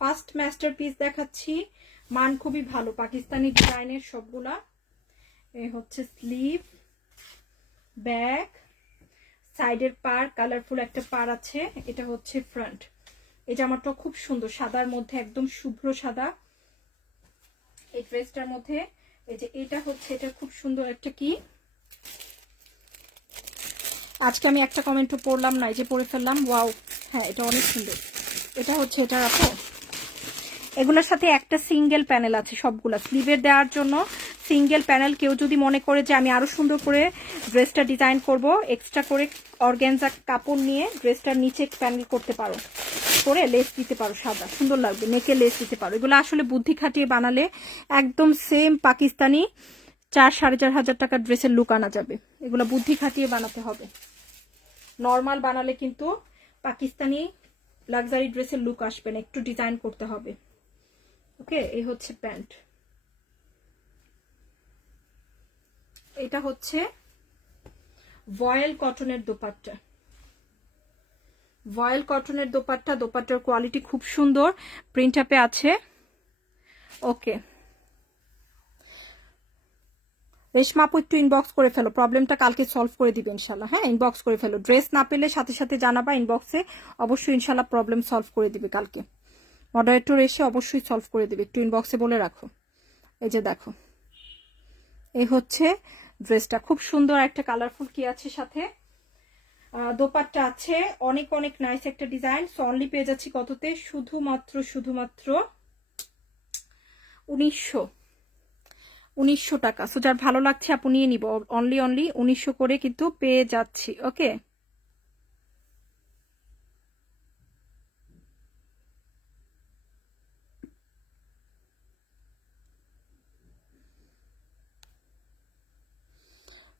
ফার্স্ট মাস্টারপিস দেখাচ্ছি, মান খুবই ভালো, পাকিস্তানি ডিজাইনের সবগুলা। এই হচ্ছে স্লিভ, ব্যাক, সাইডের পার, কালারফুল একটা পার আছে। এটা হচ্ছে ফ্রন্ট। এই জামাটা খুব সুন্দর, সাদার মধ্যে, একদম শুভ্র সাদা এই ড্রেসটার মধ্যে। এই যে এটা হচ্ছে, এটা খুব সুন্দর একটা কি, আজকে আমি একটা কমেন্টও পড়লাম না, এই যে পড়ে ফেললাম, ওয়াও! হ্যাঁ, এটা অনেক সুন্দর। এটা হচ্ছে, এটা রাখো। এগুলোর সাথে একটা সিঙ্গেল প্যানেল আছে, সবগুলা স্লিভের দেওয়ার জন্য সিঙ্গেল প্যানেল। কেউ যদি মনে করে যে আমি আরো সুন্দর করে ড্রেসটা ডিজাইন করব, এক্সট্রা করে অর্গানজা কাপড় নিয়ে ড্রেসটার নিচে প্যানেল করতে পারো, করে লেস দিতে পারো, সাদা সুন্দর লাগবে, নেকে লেস দিতে পারো। এগুলো আসলে বুদ্ধি খাটিয়ে বানালে একদম সেম পাকিস্তানি 4-4.5 হাজার টাকার ড্রেসের লুক আনা যাবে। এগুলো বুদ্ধি খাটিয়ে বানাতে হবে, নর্মাল বানালে কিন্তু পাকিস্তানি লাক্সারি ড্রেসের লুক আসবে না, একটু ডিজাইন করতে হবে। ওকে, এই হচ্ছে প্যান্ট, এটা হচ্ছে ভয়েল কটনের দোপাট্টা, ভয়েল কটনের দোপাট্টা, দোপাট্টার কোয়ালিটি খুব সুন্দর, প্রিন্ট আপে আছে। ওকে রেশমা আপু একটু ইনবক্স করে ফেলো, প্রবলেমটা কালকে সলভ করে দিবে ইনশাল্লাহ। হ্যাঁ ইনবক্স করে ফেলো, ড্রেস না পেলে সাথে সাথে জানাবা ইনবক্সে, অবশ্যই ইনশাল্লাহ প্রবলেম সলভ করে দিবে কালকে। মডারেটর এসে অবশ্যই সলভ করে দিবে, একটু ইনবক্সে বলে রাখো। এই যে দেখো এই হচ্ছে ড্রেসটা, খুব সুন্দর একটা কালারফুল কি আছে সাথে, দোপাট্টা আছে, অনেক অনেক নাইস একটা ডিজাইন। সো অনলি পেয়ে যাচ্ছি কততে, শুধুমাত্র 1900 টাকা। সো যার ভালো লাগছে আপু নিয়ে নিব, অনলি 1900 করে কিন্তু পেয়ে যাচ্ছি। ওকে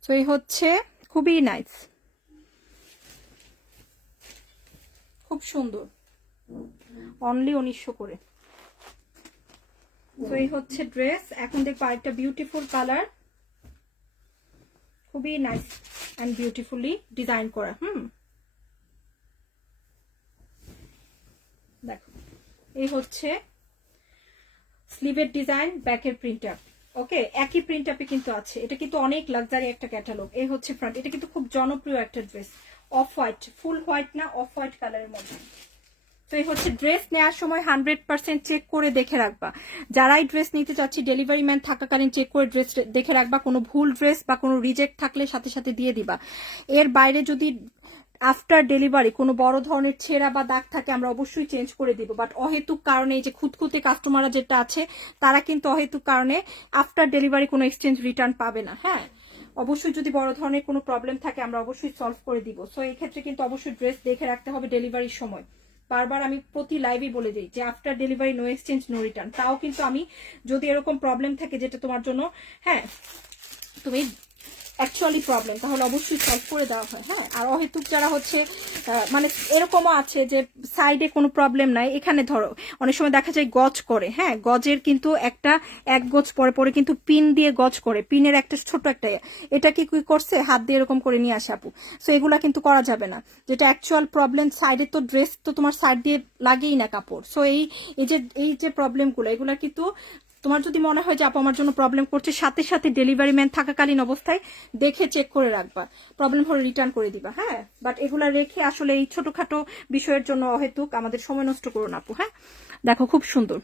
তো এই হচ্ছে, খুবই নাইস, খুব সুন্দর, অনলি 1900 করে। তো এই হচ্ছে ড্রেস। এখন দেখবো আরেকটা বিউটিফুল কালার, খুবই নাইস অ্যান্ড বিউটিফুলি ডিজাইন করা। দেখো এই হচ্ছে স্লিভের ডিজাইন, ব্যাকের প্রিন্ট আপ। ওকে একই প্রিন্ট আপে কিন্তু আছে, এটা কিন্তু অনেক লাক্সারি একটা ক্যাটালগ। এই হচ্ছে ফ্রন্ট, এটা কিন্তু খুব জনপ্রিয় একটা ড্রেস, অফ হোয়াইট, ফুল হোয়াইট না অফ হোয়াইট কালারের মধ্যে। তো এই হচ্ছে ড্রেস নেওয়ার সময় 100% চেক করে দেখে রাখবা, যারাই ড্রেস নিতে চাচ্ছি ডেলিভারি ম্যান থাকাকালীন চেক করে ড্রেস দেখে রাখবা, কোনো ভুল ড্রেস বা কোনো রিজেক্ট থাকলে সাথে সাথে দিয়ে দিবা। এর বাইরে যদি আফটার ডেলিভারি কোনো বড় ধরনের ছেঁড়া বা দাগ থাকে আমরা অবশ্যই চেঞ্জ করে দিব, বাট অহেতুক কারণে এই যে খুঁতখুঁতে কাস্টমাররা যেটা আছে তারা কিন্তু অহেতুক কারণে আফটার ডেলিভারি কোনো এক্সচেঞ্জ রিটার্ন পাবে না। হ্যাঁ অবশ্যই যদি বড় ধরনের কোনো প্রবলেম থাকে আমরা অবশ্যই সলভ করে দিব। সো এই ক্ষেত্রে কিন্তু অবশ্যই ড্রেস দেখে রাখতে হবে ডেলিভারির সময়। বারবার আমি প্রতি লাইভে বলে দিই যে after delivery no exchange no return. তাও কিন্তু আমি যদি এরকম প্রবলেম থাকে যেটা তোমার জন্য, হ্যাঁ তুমি অ্যাকচুয়ালি প্রবলেম, তাহলে অবশ্যই সলভ করে দেওয়া হয়। হ্যাঁ আর অহেতুক যারা হচ্ছে মানে এরকমও আছে যে সাইডে কোনো প্রবলেম নাই, এখানে ধরো অনেক সময় দেখা যায় গজ করে, হ্যাঁ গজের কিন্তু এক গজ পরে পরে কিন্তু পিন দিয়ে গজ করে, পিনের একটা ছোট একটা এটা কি করছে হাত দিয়ে এরকম করে নিয়ে আসে আপু। সো এগুলা কিন্তু করা যাবে না, যেটা অ্যাকচুয়াল প্রবলেম। সাইডে তো ড্রেস তো তোমার সাইড দিয়ে লাগেই না কাপড়। সো এই যে প্রবলেমগুলো এগুলা কিন্তু তোমার যদি মনে হয় যে আপু আমার জন্য প্রবলেম করছে, সাথে সাথে ডেলিভারি ম্যান থাকাকালীন অবস্থায় দেখে চেক করে রাখবা, প্রবলেম হলে রিটার্ন করে দিবা। হ্যাঁ বাট এগুলা রেখে আসলে এই ছোটখাটো বিষয়ের জন্য অহেতুক আমাদের সময় নষ্ট করো না আপু। হ্যাঁ দেখো খুব সুন্দর।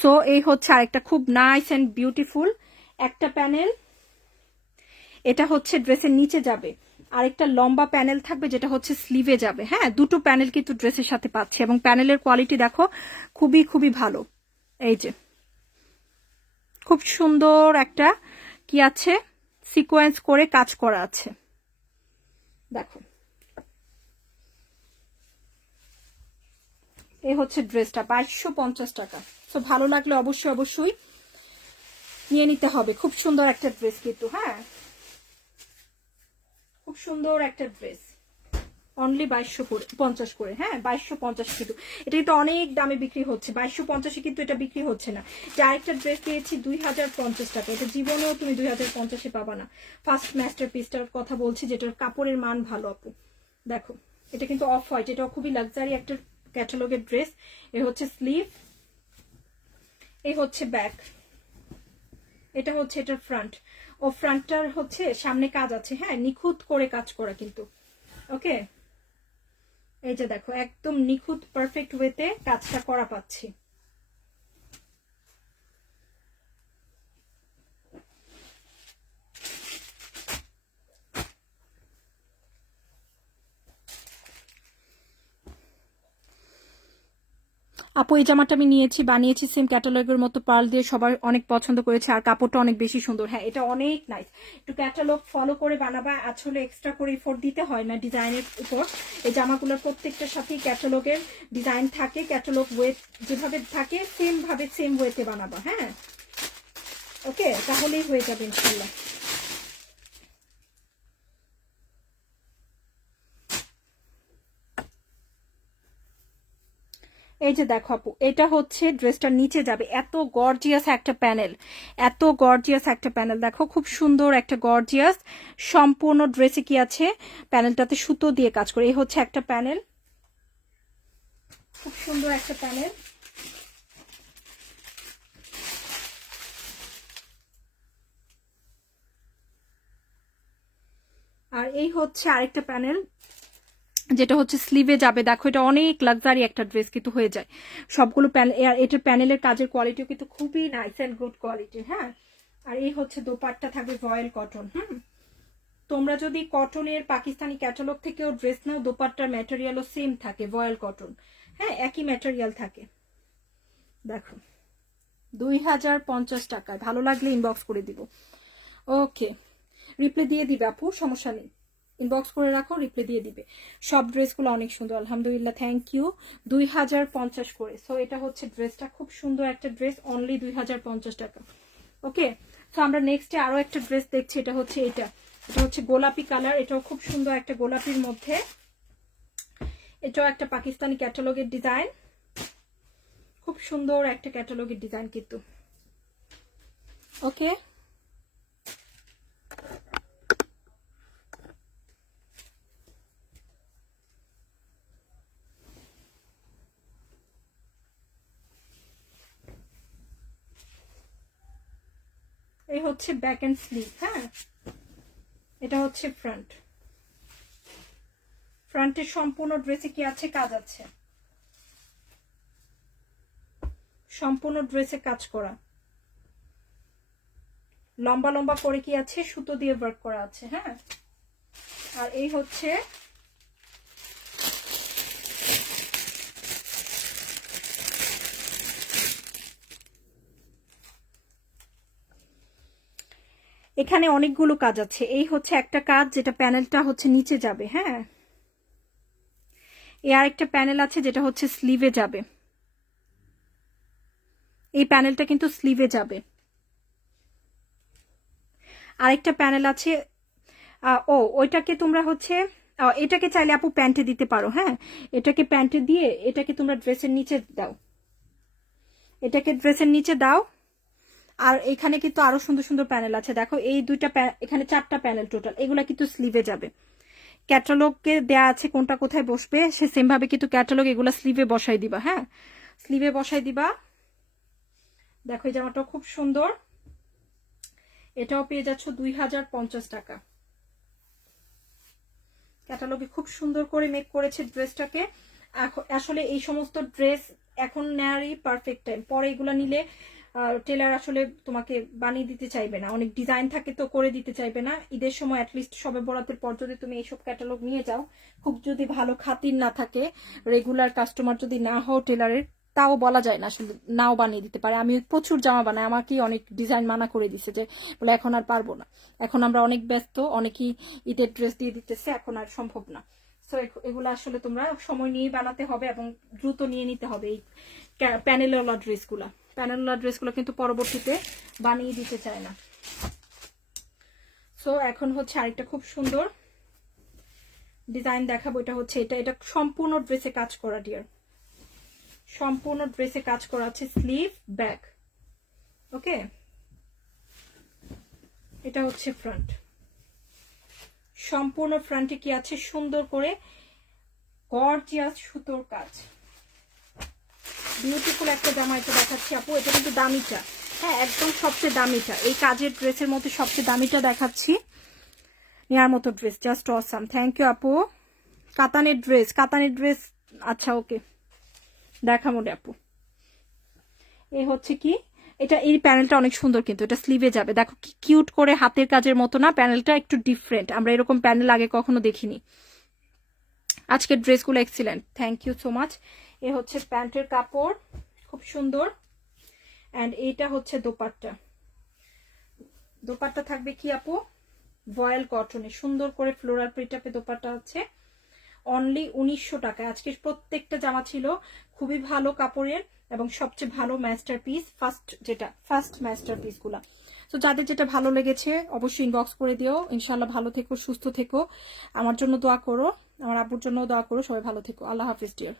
সো এই হচ্ছে আরেকটা খুব নাইস অ্যান্ড বিউটিফুল একটা প্যানেল, এটা হচ্ছে ড্রেসের নিচে যাবে, আরেকটা লম্বা প্যানেল থাকবে যেটা হচ্ছে স্লিভে যাবে। হ্যাঁ দুটো প্যানেল কিন্তু ড্রেসের সাথে পাচ্ছে, এবং প্যানেলের কোয়ালিটি দেখো খুবই খুবই ভালো। এই যে খুব সুন্দর একটা কি আছে, সিকোয়েন্স করে কাজ করা আছে। দেখো এই হচ্ছে ড্রেসটা 2250 টাকা। তো ভালো লাগলে অবশ্যই অবশ্যই নিয়ে নিতে হবে, খুব সুন্দর একটা ড্রেস কিন্তু। হ্যাঁ খুব সুন্দর একটা ড্রেস, অনলি 2250 করে। হ্যাঁ 2250 কিন্তু এটা কিন্তু অনেক দামে বিক্রি হচ্ছে, 2250 কিন্তু এটা বিক্রি হচ্ছে না। যে আরেকটা ড্রেস পেয়েছি 2050 টাকা, এটা জীবনেও তুমি 2050 পাবা না। ফার্স্ট মাস্টার পিসটার কথা বলছি, যেটার কাপড়ের মান ভালো আপু। দেখো এটা কিন্তু অফ হোয়াইট, এটাও খুবই লাক্সারি একটা ক্যাটালগের ড্রেস। এ হচ্ছে স্লিভ, এই হচ্ছে ব্যাক, এটা হচ্ছে এটার ফ্রন্ট। ও ফ্রন্টটার হচ্ছে সামনে কাজ আছে, হ্যাঁ নিখুঁত করে কাজ করা কিন্তু। ওকে এই যে দেখো একদম নিখুঁত পারফেক্ট ওয়েতে কাজটা করা পাচ্ছি। আপু এই জামাটা আমি নিয়েছি, বানিয়েছি সেম ক্যাটালগের মতো পার্ল দিয়ে, সবাই অনেক পছন্দ করেছে, আর কাপড়টা অনেক বেশি সুন্দর। হ্যাঁ এটা অনেক নাইস, একটু ক্যাটালগ ফলো করে বানাবা, আসলে এক্সট্রা করে এফোর্ট দিতে হয় না ডিজাইনের উপর। এই জামাগুলোর প্রত্যেকটার সাথেই ক্যাটালগের ডিজাইন থাকে, ক্যাটালগ ওয়ে যেভাবে থাকে সেম ভাবে সেম ওয়েতে বানাবা। হ্যাঁ ওকে তাহলেই হয়ে যাবে ইনশাল্লাহ। এই যে দেখো আপু, এটা হচ্ছে ড্রেসটার নিচে যাবে, এত গর্জিয়াস একটা প্যানেল, এত গর্জিয়াস একটা প্যানেল, দেখো খুব সুন্দর একটা গর্জিয়াস। সম্পূর্ণ ড্রেসে কি আছে, প্যানেলটাতে সুতো দিয়ে কাজ করে। এই হচ্ছে একটা প্যানেল, খুব সুন্দর একটা প্যানেল। আর এই হচ্ছে আরেকটা প্যানেল, যেটা হচ্ছে স্লিভে যাবে। দেখো এটা অনেক লাক্সারি একটা ড্রেস কিন্তু হয়ে যায় সবগুলো প্যানেল। এটার প্যানেলের কাজের কোয়ালিটিও কিন্তু খুবই নাইস অ্যান্ড গুড কোয়ালিটি। হ্যাঁ, আর এই হচ্ছে দোপাট্টা থাকবে ভয়েল কটন। তোমরা যদি কটনের পাকিস্তানি ক্যাটালগ থেকেও ড্রেস নাও, দোপাট্টার ম্যাটেরিয়ালও সেম থাকে, ভয়েল কটন। হ্যাঁ, একই ম্যাটেরিয়াল থাকে। দেখো 2050 টাকায়, ভালো লাগলে ইনবক্স করে দিব। ওকে, রিপ্লাই দিয়ে দিবে আপু, সমস্যা নেই, ইনবক্স করে রাখো, রিপ্লাই দিয়ে দিবে। সব ড্রেসগুলো অনেক সুন্দর, আলহামদুলিল্লাহ, থ্যাংক ইউ। 2050 করে। সো এটা হচ্ছে ড্রেসটা, খুব সুন্দর একটা ড্রেস, অনলি 2050 টাকা। ওকে, তো আমরা নেক্সটে আরো একটা ড্রেস দেখছি। এটা হচ্ছে এটা হচ্ছে গোলাপি কালার, এটাও খুব সুন্দর একটা গোলাপির মধ্যে। এটাও একটা পাকিস্তানি ক্যাটালগের ডিজাইন, খুব সুন্দর একটা ক্যাটালগের ডিজাইন কিন্তু। ওকে, এই হচ্ছে ব্যাক এন্ড স্লিভ। হ্যাঁ, এটা হচ্ছে ফ্রন্ট। ফ্রন্টের সম্পূর্ণ ড্রেসে কি আছে, কাজ আছে, সম্পূর্ণ ড্রেসে কাজ করা, লম্বা লম্বা করে কি আছে, সুতো দিয়ে ওয়ার্ক করা আছে। হ্যাঁ, আর এই হচ্ছে এখানে অনেকগুলো কাজ আছে। এই হচ্ছে একটা কাজ, যেটা প্যানেলটা হচ্ছে নিচে যাবে। হ্যাঁ, এই আরেকটা প্যানেল আছে যেটা হচ্ছে স্লিভে যাবে। এই প্যানেলটা কিন্তু স্লিভে যাবে। আরেকটা প্যানেল আছে, ওইটাকে তোমরা হচ্ছে এটাকে চাইলে আপু প্যান্টে দিতে পারো। হ্যাঁ, এটাকে প্যান্টে দিয়ে এটাকে তোমরা ড্রেসের নিচে দাও, এটাকে ড্রেসের নিচে দাও। আর এখানে কিন্তু আরো সুন্দর সুন্দর প্যানেল আছে। দেখো এই দুইটা, এখানে 4টা প্যানেল টোটাল, এগুলা কিন্তু স্লিভে যাবে। ক্যাটালগে দেয়া আছে কোনটা কোথায় বসবে, সে সেম ভাবে কিন্তু ক্যাটালগ এগুলা স্লিভে বসাই দিবা। হ্যাঁ, স্লিভে বসাই দিবা। দেখো এই জামাটা খুব সুন্দর, এটাও পেয়ে যাচ্ছ 2050 টাকা। ক্যাটালগে খুব সুন্দর করে মেক করেছে ড্রেসটাকে। আসলে এই সমস্ত ড্রেস এখন নেয়ারই পারফেক্ট টাইম, পরে এগুলো নিলে টেলার আসলে তোমাকে বানিয়ে দিতে চাইবে না, অনেক ডিজাইন থাকে তো করে দিতে চাইবে না। ঈদের সময় অ্যাটলিস্ট সবে বরাতের পর যদি তুমি এইসব ক্যাটালগ নিয়ে যাও, খুব যদি ভালো খাতির না থাকে, রেগুলার কাস্টমার যদি না হও টেলারের, তাও বলা যায় না, আসলে নাও বানিয়ে দিতে পারে। আমি প্রচুর জামা বানাই, আমাকেই অনেক ডিজাইন মানা করে দিছে যে বলে এখন আর পারবো না, এখন আমরা অনেক ব্যস্ত, অনেকেই ঈদের ড্রেস দিয়ে দিতেছে, এখন আর সম্ভব না। সো এগুলো আসলে তোমরা সময় নিয়ে বানাতে হবে এবং দ্রুত নিয়ে নিতে হবে। এই প্যানেলওয়ালা ড্রেসগুলা, প্যানেলওয়ালা ড্রেসগুলো কিন্তু পরবর্তীতে বানিয়ে দিতে চায় না। সো এখন হচ্ছে আরেকটা খুব সুন্দর ডিজাইন দেখাবো। এটা হচ্ছে এটা সম্পূর্ণ ড্রেসে কাজ করা ডিয়ার, সম্পূর্ণ ড্রেসে কাজ করা আছে, স্লিভ ব্যাক। ওকে, এটা হচ্ছে ফ্রন্ট, সম্পূর্ণ ফ্রন্টে কি আছে, সুন্দর করে গর্জিয়াস সুতোর কাজ, বিউটিফুল একটা জামা। এটা দেখাচ্ছি আপু, এটা কিন্তু দামিটা। হ্যাঁ, একদম সবচেয়ে দামিটা, এই কাজের ড্রেসের মধ্যে সবচেয়ে দামিটা দেখাচ্ছি। নেওয়ার মতো dress, just awesome. Thank you আপু। কাতানের ড্রেস, কাতানের ড্রেস, আচ্ছা ওকে, দেখা মনে আপু। এই হচ্ছে কি, এটা এই প্যানেলটা অনেক সুন্দর কিন্তু, এটা স্লিভে যাবে। দেখো কি কিউট করে, হাতের কাজের মতো না, প্যানেলটা একটু ডিফারেন্ট, আমরা এরকম প্যানেল আগে কখনো দেখিনি। আজকের ড্রেসগুলো excellent, thank you so much. এ হচ্ছে প্যান্টের কাপড়, খুব সুন্দর। অ্যান্ড এইটা হচ্ছে দোপাট্টা, দোপাট্টা থাকবে কি আপু, ভয়েল কটনে সুন্দর করে ফ্লোরাল প্রিন্টে দোপাট্টা আছে, অনলি 1900 টাকা। আজকের প্রত্যেকটা জামা ছিল খুবই ভালো কাপড়ের এবং সবচেয়ে ভালো মাস্টারপিস, ফার্স্ট মাস্টারপিস গুলা। তো যাদের যেটা ভালো লেগেছে অবশ্যই ইনবক্স করে দিও। ইনশাল্লাহ ভালো থেকো, সুস্থ থেকো, আমার জন্য দোয়া করো, আমার আব্বুর জন্য দোয়া করো, সবাই ভালো থেকো। আল্লাহ হাফিজ ডিয়ার।